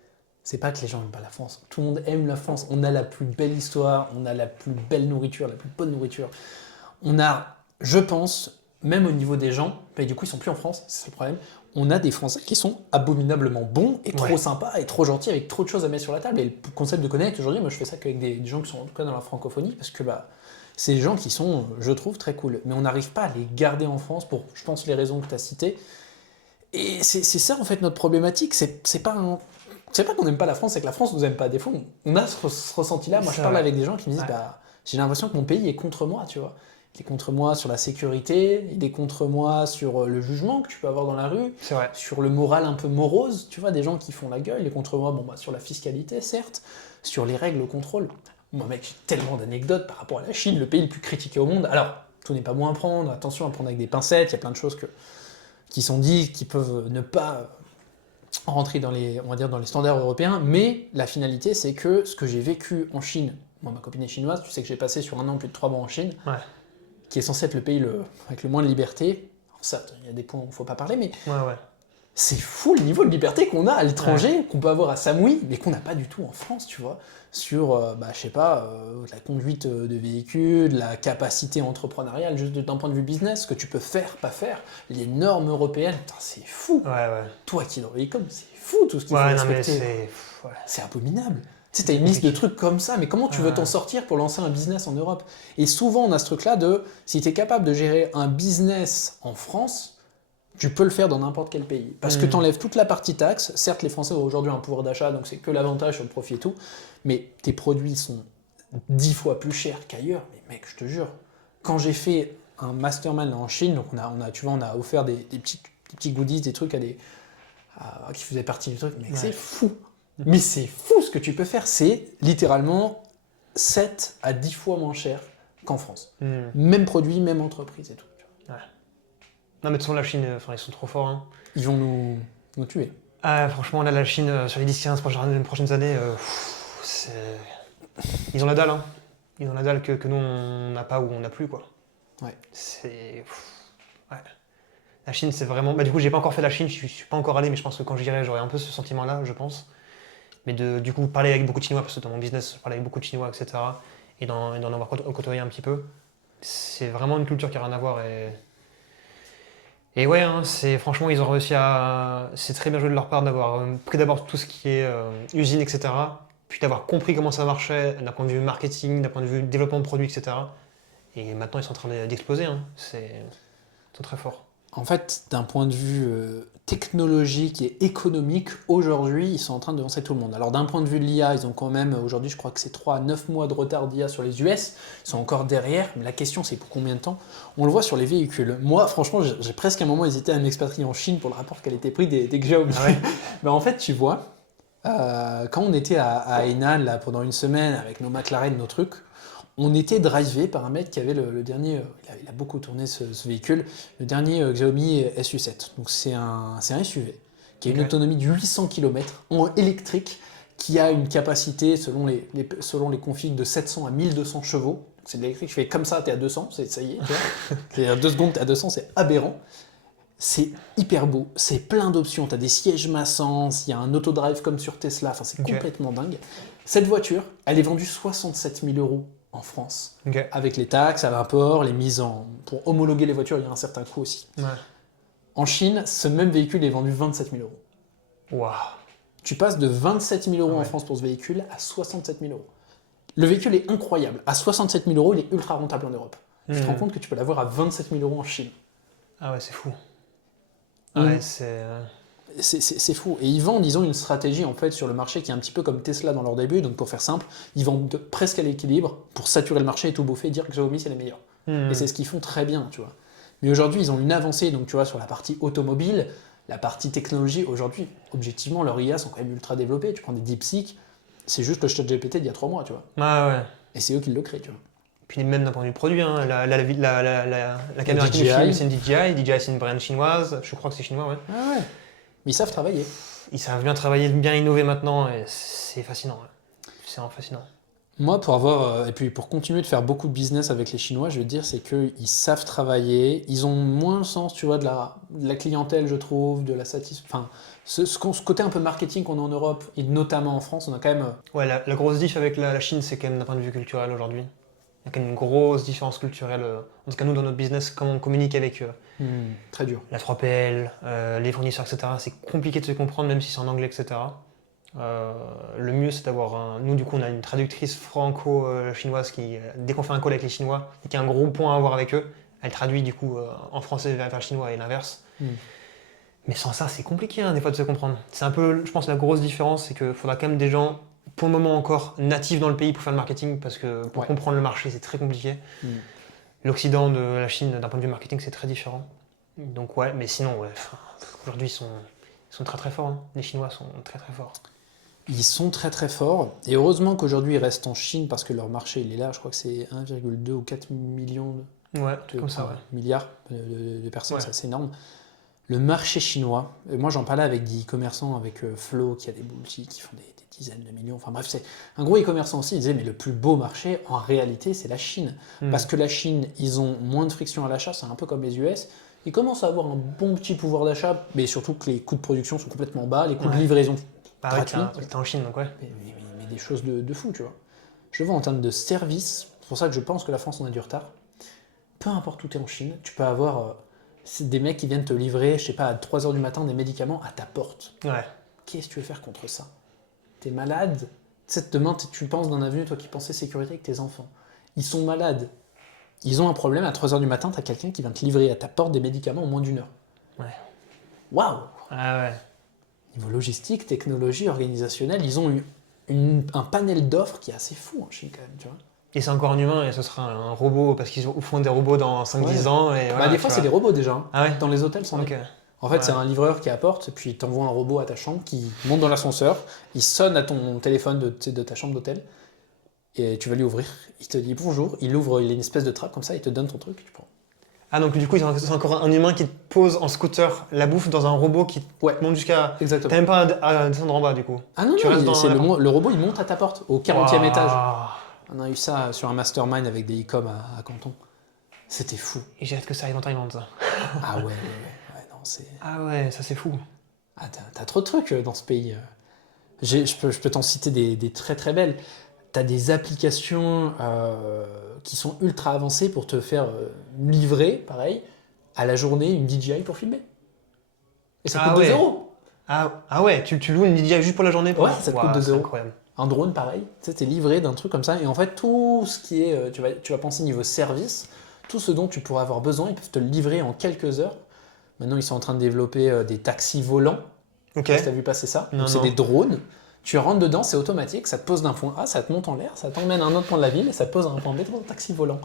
pas que les gens n'aiment pas la France. Tout le monde aime la France. On a la plus belle histoire, on a la plus belle nourriture, la plus bonne nourriture. On a, je pense, même au niveau des gens, mais du coup ils sont plus en France, c'est le problème. On a des Français qui sont abominablement bons et trop sympas et trop gentils avec trop de choses à mettre sur la table. Et le concept de Connect aujourd'hui, moi je fais ça qu'avec des gens qui sont en tout cas dans la francophonie parce que c'est des gens qui sont, je trouve, très cool. Mais on n'arrive pas à les garder en France pour, je pense, les raisons que tu as citées. Et c'est ça en fait notre problématique. C'est pas qu'on n'aime pas la France, c'est que la France nous aime pas. Des fois, on a ce ressenti-là. Moi je parle avec des gens qui me disent j'ai l'impression que mon pays est contre moi, tu vois. Il est contre moi sur la sécurité, il est contre moi sur le jugement que tu peux avoir dans la rue, sur le moral un peu morose, tu vois, des gens qui font la gueule, il est contre moi sur la fiscalité, certes, sur les règles au contrôle. Moi, mec, j'ai tellement d'anecdotes par rapport à la Chine, le pays le plus critiqué au monde. Alors, tout n'est pas bon à prendre, attention à prendre avec des pincettes, il y a plein de choses qui sont dites, qui peuvent ne pas rentrer dans les standards européens, mais la finalité, c'est que ce que j'ai vécu en Chine moi, ma copine est chinoise, tu sais que j'ai passé sur un an plus de 3 mois en Chine, Ouais, qui est censé être le pays avec le moins de liberté. Alors certes, il y a des points où il ne faut pas parler, mais ouais. c'est fou le niveau de liberté qu'on a à l'étranger, qu'on peut avoir à Samui, mais qu'on n'a pas du tout en France, tu vois. Sur, je sais pas, la conduite de véhicules, la capacité entrepreneuriale, juste d'un point de vue business, ce que tu peux faire, pas faire, les normes européennes, putain, c'est fou. Ouais. Toi qui es dans l'e-com, c'est fou tout ce qu'il faut Ouais, non, mais respecter. c'est. Ouais. C'est abominable. Tu sais, t'as une liste de trucs comme ça, mais comment tu veux Ouais. t'en sortir pour lancer un business en Europe? Et souvent, on a ce truc-là de, si tu es capable de gérer un business en France, tu peux le faire dans n'importe quel pays. Parce que tu enlèves toute la partie taxe. Certes, les Français ont aujourd'hui un pouvoir d'achat, donc c'est que l'avantage sur le profit et tout. Mais tes produits sont 10 fois plus chers qu'ailleurs. Mais mec, je te jure, quand j'ai fait un mastermind en Chine, donc tu vois, on a offert des petits goodies, des trucs qui faisaient partie du truc. Mec, c'est fou. Mais c'est fou ce que tu peux faire. C'est littéralement 7 à 10 fois moins cher qu'en France. Même produit, même entreprise et tout. Ouais. Non, mais de toute façon, la Chine, ils sont trop forts. Hein. Ils vont nous tuer. Ah, franchement, là, la Chine, sur les 10-15 prochaines années, ils ont la dalle. Hein. Ils ont la dalle que nous, on n'a pas ou on n'a plus, quoi. Ouais. C'est. Ouais. La Chine, c'est vraiment. Bah, du coup, j'ai pas encore fait la Chine, je suis pas encore allé, mais je pense que quand j'irai, j'aurai un peu ce sentiment-là, je pense. Mais du coup, parler avec beaucoup de Chinois, parce que dans mon business, je parle avec beaucoup de Chinois, etc. Et d'en avoir côtoyé un petit peu, c'est vraiment une culture qui n'a rien à voir. Et ouais, hein, franchement, ils ont réussi à. C'est très bien joué de leur part d'avoir pris d'abord tout ce qui est usine, etc. Puis d'avoir compris comment ça marchait d'un point de vue marketing, d'un point de vue développement de produits, etc. Et maintenant, ils sont en train d'exploser. Hein. Ils sont très forts. En fait, d'un point de vue technologique et économique, aujourd'hui, ils sont en train de lancer tout le monde. Alors d'un point de vue de l'IA, ils ont quand même, aujourd'hui, je crois que c'est 3 à 9 mois de retard d'IA sur les US. Ils sont encore derrière, mais la question, c'est pour combien de temps? On le voit sur les véhicules. Moi, franchement, j'ai presque un moment hésité à m'expatrier en Chine pour le rapport qualité-prix des Xiaomi. Ah ouais. Mais en fait, tu vois, quand on était à Hainan, là, pendant une semaine, avec nos McLaren, nos trucs, on était drivé par un mec qui avait le dernier, il a beaucoup tourné ce véhicule, le dernier Xiaomi SU7. Donc c'est un SUV qui a une autonomie de 800 km en électrique, qui a une capacité selon les configs de 700 à 1200 chevaux. C'est de l'électrique, je fais comme ça, t'es à 200, ça y est, tu vois. C'est à 2 secondes, t'es à 200, c'est aberrant. C'est hyper beau, c'est plein d'options, t'as des sièges massants, il y a un autodrive comme sur Tesla, enfin c'est complètement dingue. Cette voiture, elle est vendue 67 000 € en France, avec les taxes à l'import, les mises en... Pour homologuer les voitures, il y a un certain coût aussi. Ouais. En Chine, ce même véhicule est vendu 27 000 €. Waouh. Tu passes de 27 000 € en France pour ce véhicule à 67 000 €. Le véhicule est incroyable. À 67 000 €, il est ultra rentable en Europe. Tu te rends compte que tu peux l'avoir à 27 000 € en Chine. Ah ouais, c'est fou. Ah ouais, c'est... C'est fou. Et ils vendent, ils ont une stratégie en fait sur le marché qui est un petit peu comme Tesla dans leur début. Donc pour faire simple, ils vendent presque à l'équilibre pour saturer le marché et tout bouffer, dire que Xiaomi c'est les meilleurs. Et c'est ce qu'ils font très bien, tu vois. Mais aujourd'hui, ils ont une avancée, donc tu vois, sur la partie automobile, la partie technologie. Aujourd'hui, objectivement, leurs IA sont quand même ultra développées. Tu prends des DeepSeek, c'est juste le ChatGPT d'il y a 3 mois, tu vois. Ah ouais. Et c'est eux qui le créent, tu vois. Puis même d'un point de vue produit, hein, la caméra qui nous filme, c'est une DJI. DJI, c'est une brand chinoise. Je crois que c'est chinois, ouais. Ah ouais. Mais ils savent travailler. Ils savent bien travailler, bien innover maintenant, et c'est fascinant. Ouais. C'est vraiment fascinant. Moi, et puis pour continuer de faire beaucoup de business avec les Chinois, je veux dire, c'est qu'ils savent travailler. Ils ont moins le sens, tu vois, de la clientèle, je trouve, de la satisfaction. Enfin, ce côté un peu marketing qu'on a en Europe, et notamment en France, on a quand même... Ouais, la grosse diff avec la Chine, c'est quand même d'un point de vue culturel aujourd'hui. Il y a quand même une grosse différence culturelle. En tout cas, nous, dans notre business, comment on communique avec eux. Très dur. La 3PL, les fournisseurs, etc. C'est compliqué de se comprendre, même si c'est en anglais, etc. Le mieux, c'est d'avoir Nous, du coup, on a une traductrice franco-chinoise qui, dès qu'on fait un call avec les Chinois, et qui a un gros point à avoir avec eux, elle traduit du coup en français vers le chinois et l'inverse. Mais sans ça, c'est compliqué des fois de se comprendre. C'est un peu, je pense, la grosse différence, c'est qu'il faudra quand même des gens, pour le moment encore, natifs dans le pays pour faire le marketing, parce que pour comprendre le marché, c'est très compliqué. L'Occident de la Chine, d'un point de vue marketing, c'est très différent. Donc ouais, mais sinon, aujourd'hui, ils sont très très forts. Hein. Les Chinois sont très très forts. Ils sont très très forts. Et heureusement qu'aujourd'hui, ils restent en Chine parce que leur marché, il est là. Je crois que c'est 1,2 ou 4 millions comme ça, milliards de personnes, c'est assez énorme. Le marché chinois, moi j'en parlais avec des e-commerçants, avec Flo qui a des boutiques qui font des dizaines de millions, enfin bref, c'est un gros e-commerçant aussi, il disait mais le plus beau marché en réalité c'est la Chine. Parce que la Chine, ils ont moins de friction à l'achat, c'est un peu comme les US, ils commencent à avoir un bon petit pouvoir d'achat, mais surtout que les coûts de production sont complètement bas, les coûts de Ouais. livraison Bah oui, gratuits, t'es en Chine, donc ouais. mais des choses de fou, tu vois. Je vois en termes de service, c'est pour ça que je pense que la France en a du retard. Peu importe où tu es en Chine, tu peux avoir des mecs qui viennent te livrer, je sais pas, à 3 heures du matin des médicaments à ta porte. Ouais. Qu'est-ce que tu veux faire contre ça? T'es malade? Tu sais, demain, tu penses dans l'avenir, toi qui pensais sécurité avec tes enfants. Ils sont malades. Ils ont un problème, à 3 heures du matin, t'as quelqu'un qui vient te livrer à ta porte des médicaments en moins d'1 heure. Ouais. Waouh! Ah ouais. Niveau logistique, technologie, organisationnel, ils ont eu un panel d'offres qui est assez fou en Chine quand même, tu vois. Et c'est encore un humain et ce sera un robot parce qu'ils font des robots dans 5-10 Ouais. ans. Et voilà, Des fois, tu c'est des vois. robots déjà. Ah ouais. Dans les hôtels, c'en est. Ok. En fait, Ouais. c'est un livreur qui apporte, puis il t'envoie un robot à ta chambre qui monte dans l'ascenseur, il sonne à ton téléphone de ta chambre d'hôtel, et tu vas lui ouvrir. Il te dit bonjour, il ouvre, il a une espèce de trappe comme ça, il te donne ton truc, tu prends. Ah donc du coup, c'est encore un humain qui te pose en scooter la bouffe dans un robot qui te Ouais, monte jusqu'à... exactement. T'as même pas à descendre en bas du coup. Ah non, Tu non, restes dans c'est la- le robot, il monte à ta porte, au 40e Waouh. étage. On a eu ça sur un mastermind avec des e-com à Canton. C'était fou. Et j'ai hâte que ça arrive en Thaïlande ça. Ah ouais, non, c'est... Ah ouais, ça c'est fou. Ah, t'as trop de trucs dans ce pays. Je peux t'en citer des très très belles. T'as des applications qui sont ultra avancées pour te faire livrer, pareil, à la journée, une DJI pour filmer. Et ça Ah coûte 2 ouais. euros. Ah ouais, tu loues une DJI juste pour la journée Ouais, ça te coûte 2 c'est euros. incroyable. Un drone, pareil. Tu sais, t'es livré d'un truc comme ça. Et en fait, tout ce qui est... tu vas penser niveau service, tout ce dont tu pourrais avoir besoin, ils peuvent te le livrer en quelques heures. Maintenant, ils sont en train de développer des taxis volants. Ok. Je sais pas si t'as vu passer ça. Non, Donc, c'est non. des drones. Tu rentres dedans, c'est automatique, ça te pose d'un point A, ça te monte en l'air, ça t'emmène à un autre point de la ville et ça te pose à un point B dans un taxi volant.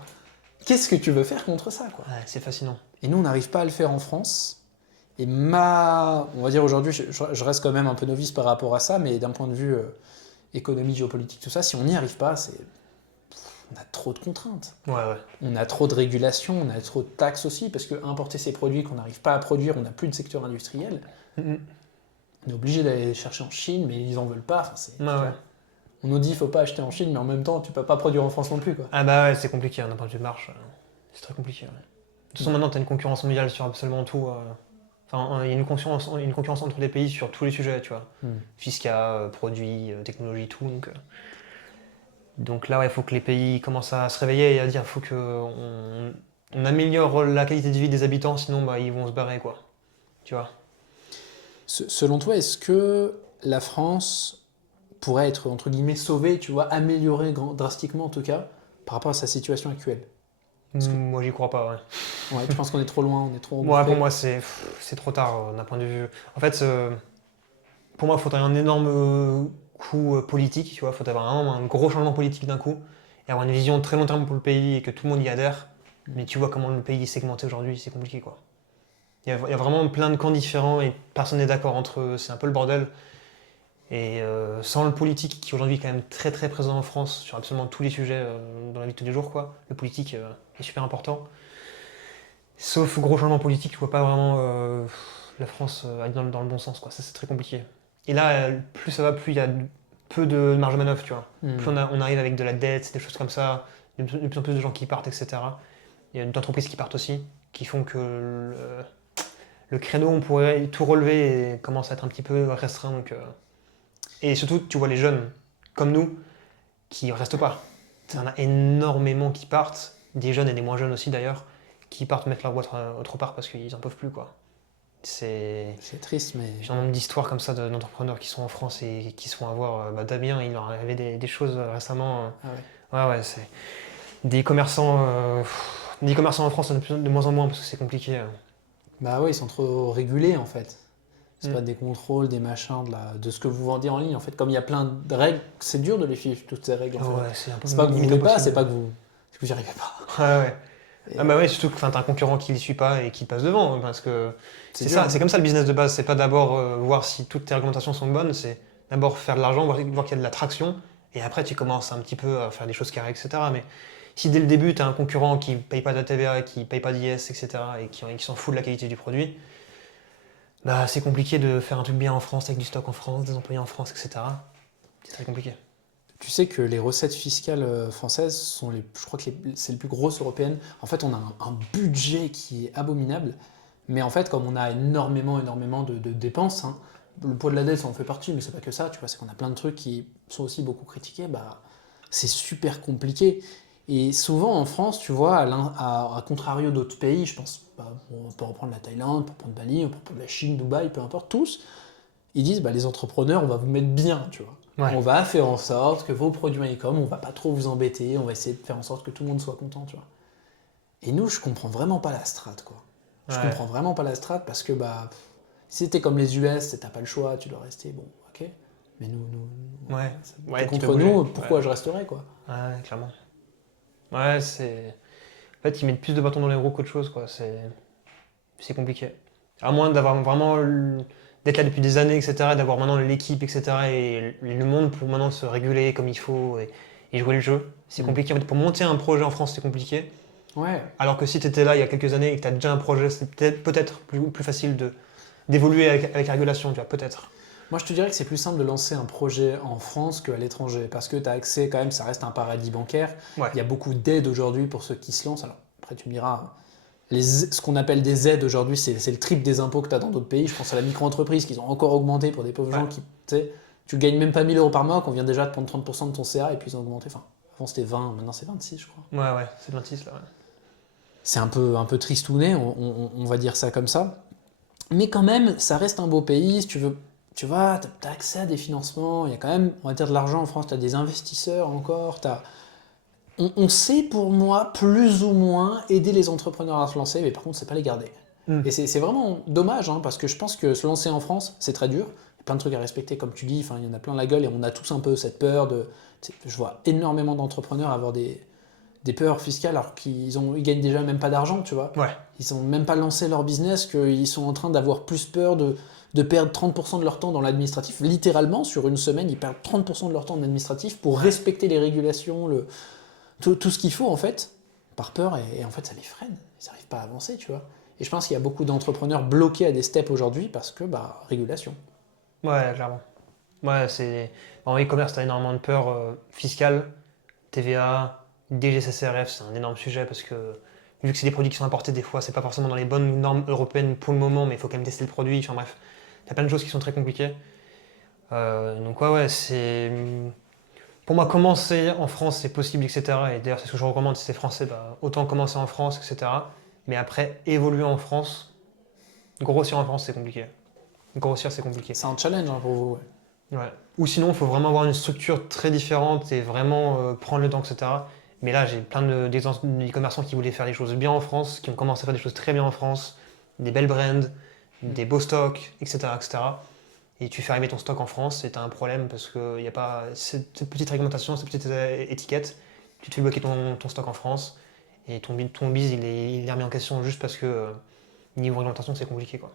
Qu'est-ce que tu veux faire contre ça, quoi? Ouais, c'est fascinant. Et nous, on n'arrive pas à le faire en France. Et on va dire aujourd'hui, je reste quand même un peu novice par rapport à ça, mais d'un point de vue économie, géopolitique, tout ça, si on n'y arrive pas, on a trop de contraintes. Ouais. On a trop de régulations, on a trop de taxes aussi, parce que importer ces produits qu'on n'arrive pas à produire, on n'a plus de secteur industriel. Mhm. On est obligé d'aller les chercher en Chine, mais ils en veulent pas. Enfin, Ouais. on nous dit qu'il faut pas acheter en Chine, mais en même temps, tu peux pas produire en France non plus, quoi. Ah bah ouais, c'est compliqué, hein, d'un point de vue marche. C'est très compliqué. Ouais. De toute façon, maintenant, t'as une concurrence mondiale sur absolument tout. Enfin, il y a une concurrence entre les pays sur tous les sujets, tu vois. Fiscal, produits, technologie, tout. Donc là, il faut que les pays commencent à se réveiller et à dire faut qu'on on améliore la qualité de vie des habitants, sinon bah, ils vont se barrer, quoi. Tu vois. Selon toi, est-ce que la France pourrait être, entre guillemets, sauvée, tu vois, améliorée drastiquement en tout cas, par rapport à sa situation actuelle? Moi, j'y crois pas, ouais. Ouais, tu penses qu'on est trop loin, on est trop Moi, engouffré? pour moi, c'est trop tard d'un point de vue. En fait, pour moi, il faudrait un énorme coup politique, tu vois. Il faudrait avoir un gros changement politique d'un coup et avoir une vision très long terme pour le pays et que tout le monde y adhère. Mais tu vois comment le pays est segmenté aujourd'hui, c'est compliqué, quoi. Il y a vraiment plein de camps différents et personne n'est d'accord entre eux. C'est un peu le bordel. Et sans le politique, qui aujourd'hui est quand même très très présent en France sur absolument tous les sujets dans la vie de tous les jours, quoi. Le politique est super important. Sauf gros changement politique, je vois pas vraiment la France aller dans le bon sens, quoi. Ça, c'est très compliqué. Et là, plus ça va, plus il y a peu de marge de manœuvre, tu vois. Plus on arrive avec de la dette, des choses comme ça, de plus en plus de gens qui partent, etc. Il y a d'entreprises qui partent aussi, qui font que le créneau, on pourrait tout relever et commence à être un petit peu restreint. Donc, Et surtout, tu vois les jeunes, comme nous, qui restent pas. Il y en a énormément qui partent, des jeunes et des moins jeunes aussi d'ailleurs, qui partent mettre leur boîte autre part parce qu'ils en peuvent plus, quoi. C'est triste, mais... J'ai un nombre d'histoires comme ça d'entrepreneurs qui sont en France et qui se font avoir. Damien, il leur arrivait des choses récemment. Ah ouais. Ouais, c'est des commerçants. Des commerçants en France, de moins en moins parce que c'est compliqué. Bah ouais, ils sont trop régulés en fait. C'est Mm. pas des contrôles, des machins, de ce que vous vendez en ligne. En fait, comme il y a plein de règles, c'est dur de les suivre, toutes ces règles. En fait. Ouais, c'est un peu C'est pas que vous limite voulez pas, impossible. c'est pas que vous n'y arrivez pas. Ouais. Et, Ah bah ouais, surtout que t'as un concurrent qui ne suit pas et qui passe devant, parce que c'est dur, ça, hein. c'est comme ça le business de base, c'est pas d'abord voir si toutes tes réglementations sont bonnes, c'est d'abord faire de l'argent, voir qu'il y a de la traction, et après tu commences un petit peu à faire des choses carrées, etc. Mais si dès le début t'as un concurrent qui paye pas de la TVA, qui paye pas d'IS, etc., et qui s'en fout de la qualité du produit, Bah, c'est compliqué de faire un truc bien en France avec du stock en France, des employés en France, etc. C'est très compliqué. Tu sais que les recettes fiscales françaises sont je crois que c'est les plus grosses européennes. En fait, on a un budget qui est abominable. Mais en fait, comme on a énormément de dépenses, hein, le poids de la dette, ça en fait partie, mais c'est pas que ça, tu vois, c'est qu'on a plein de trucs qui sont aussi beaucoup critiqués, bah, c'est super compliqué. Et souvent en France, tu vois, à contrario d'autres pays, je pense, bah, on peut reprendre la Thaïlande, on peut prendre Bali, on peut prendre la Chine, Dubaï, peu importe, tous, ils disent, bah, les entrepreneurs, on va vous mettre bien, tu vois. Ouais, On va faire en sorte que vos produits e-com, on va pas trop vous embêter, on va essayer de faire en sorte que tout le monde soit content, tu vois. Et nous, je comprends vraiment pas la strate, quoi. Je ouais, comprends vraiment pas la strate parce que, bah, si c'était comme les US, t'as pas le choix, tu dois rester, bon, ok. Mais ouais, t'es ouais, tu dois contre bouger. nous, Ouais, pourquoi je resterais, quoi. ouais, clairement. Ouais, c'est. En fait, ils mettent plus de bâtons dans les roues qu'autre chose, quoi. C'est compliqué. À moins d'avoir vraiment d'être là depuis des années, etc., d'avoir maintenant l'équipe, etc., et le monde pour maintenant se réguler comme il faut et jouer le jeu. C'est Mm. compliqué. En fait, pour monter un projet en France, c'est compliqué. Ouais. Alors que si tu étais là il y a quelques années et que tu as déjà un projet, c'est peut-être plus facile d'évoluer avec la régulation, tu vois, peut-être. Moi, je te dirais que c'est plus simple de lancer un projet en France qu'à l'étranger parce que tu as accès, quand même, ça reste un paradis bancaire. Ouais, Il y a beaucoup d'aides aujourd'hui pour ceux qui se lancent. Alors, après, tu me diras, ce qu'on appelle des aides aujourd'hui, c'est le triple des impôts que tu as dans d'autres pays. Je pense à la micro-entreprise qu'ils ont encore augmenté pour des pauvres ouais, gens qui, tu sais, tu gagnes même pas 1 000 € par mois, qu'on vient déjà de prendre 30% de ton CA et puis ils ont augmenté. Enfin, avant c'était 20, maintenant c'est 26, je crois. ouais, c'est 26 là. Ouais. C'est un peu tristouné, on va dire ça comme ça. Mais quand même, ça reste un beau pays. Si tu veux, tu vois, tu as accès à des financements. Il y a quand même, on va dire, de l'argent en France. Tu as des investisseurs encore. On sait pour moi plus ou moins aider les entrepreneurs à se lancer, mais par contre, c'est pas les garder. Hmm. Et c'est vraiment dommage, hein, parce que je pense que se lancer en France, c'est très dur. Il y a plein de trucs à respecter, comme tu dis. Enfin, il y en a plein la gueule et on a tous un peu cette peur de. Je vois énormément d'entrepreneurs avoir des peurs fiscales alors ils gagnent déjà même pas d'argent, tu vois. Ouais, Ils ont même pas lancé leur business, qu'ils sont en train d'avoir plus peur de perdre 30% de leur temps dans l'administratif. Littéralement, sur une semaine, ils perdent 30% de leur temps en administratif pour respecter les régulations, tout ce qu'il faut, en fait, par peur, et en fait, ça les freine. Ils n'arrivent pas à avancer, tu vois. Et je pense qu'il y a beaucoup d'entrepreneurs bloqués à des steps aujourd'hui parce que, bah, régulation. ouais, clairement. Ouais, c'est. En e-commerce, t'as énormément de peur fiscale, TVA, DGCCRF, c'est un énorme sujet parce que vu que c'est des produits qui sont importés, des fois, c'est pas forcément dans les bonnes normes européennes pour le moment, mais il faut quand même tester le produit. Enfin bref, il y a plein de choses qui sont très compliquées. Donc ouais, c'est. Pour moi, commencer en France, c'est possible, etc. Et d'ailleurs, c'est ce que je recommande si c'est français, bah, autant commencer en France, etc. Mais après, évoluer en France, grossir en France, c'est compliqué. Grossir, c'est compliqué. C'est un challenge, hein, pour vous, ouais. Ouais. Ou sinon, il faut vraiment avoir une structure très différente et vraiment prendre le temps, etc. Mais là, j'ai plein d'e-commerçants qui voulaient faire des choses bien en France, qui ont commencé à faire des choses très bien en France, des belles brands, des beaux stocks, etc., etc. Et tu fais arriver ton stock en France et tu as un problème parce qu'il n'y a pas cette petite réglementation, cette petite étiquette. Tu te fais bloquer ton stock en France et ton biz, il est remis en question juste parce que niveau réglementation, c'est compliqué, quoi.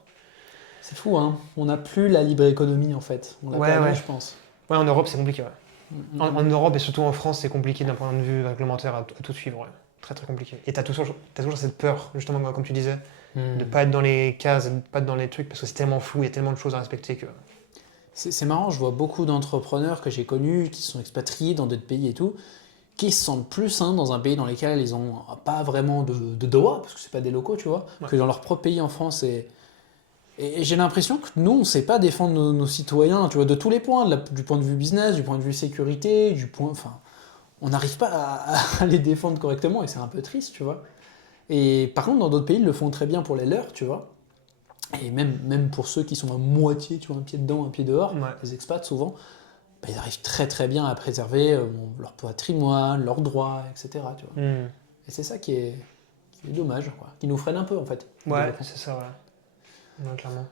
C'est fou, hein. On n'a plus la libre économie, en fait. On l'a Ouais, perdu, ouais. je pense. Ouais, en Europe, c'est compliqué, ouais. En Mm. Europe et surtout en France, c'est compliqué d'un point de vue réglementaire à tout suivre. Ouais. Très très compliqué. Et t'as toujours cette peur, justement, comme tu disais, de Mm. pas être dans les cases, de pas être dans les trucs, parce que c'est tellement flou, il y a tellement de choses à respecter que. C'est marrant, je vois beaucoup d'entrepreneurs que j'ai connus, qui sont expatriés dans d'autres pays et tout, qui se sentent plus, hein, dans un pays dans lequel ils ont pas vraiment de droit, parce que c'est pas des locaux, tu vois, Ouais. que dans leur propre pays en France. Et j'ai l'impression que nous, on sait pas défendre nos citoyens, tu vois, de tous les points, du point de vue business, du point de vue sécurité, enfin, on n'arrive pas à les défendre correctement et c'est un peu triste, tu vois. Et par contre, dans d'autres pays, ils le font très bien pour les leurs, tu vois. Et même pour ceux qui sont à moitié, tu vois, un pied dedans, un pied dehors, Ouais. les expats souvent, bah, ils arrivent très très bien à préserver leur patrimoine, leurs droits, etc. Tu vois. Hmm. Et c'est ça qui est dommage, quoi, qui nous freine un peu en fait, le Ouais, développement. c'est ça, ouais. Ouais, clairement.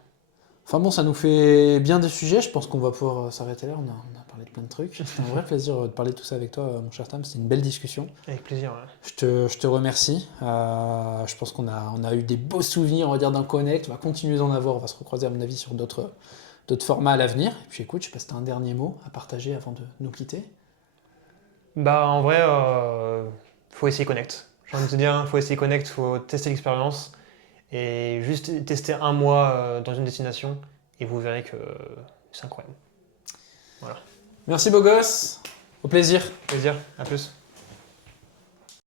Enfin bon, ça nous fait bien des sujets, je pense qu'on va pouvoir s'arrêter là, on a parlé de plein de trucs. C'était un vrai plaisir de parler de tout ça avec toi, mon cher Tam, c'était une belle discussion. Avec plaisir, ouais. Je te remercie. Je pense on a eu des beaux souvenirs, on va dire, d'un Connect. On va continuer d'en avoir. On va se recroiser, à mon avis, sur d'autres formats à l'avenir. Et puis écoute, je sais pas si t'as un dernier mot à partager avant de nous quitter. Bah, en vrai, faut essayer Connect. J'ai envie de te dire, faut essayer Connect, faut tester l'expérience. Et juste tester un mois dans une destination et vous verrez que c'est incroyable. Voilà. Merci beau gosse, au plaisir. Plaisir, à plus.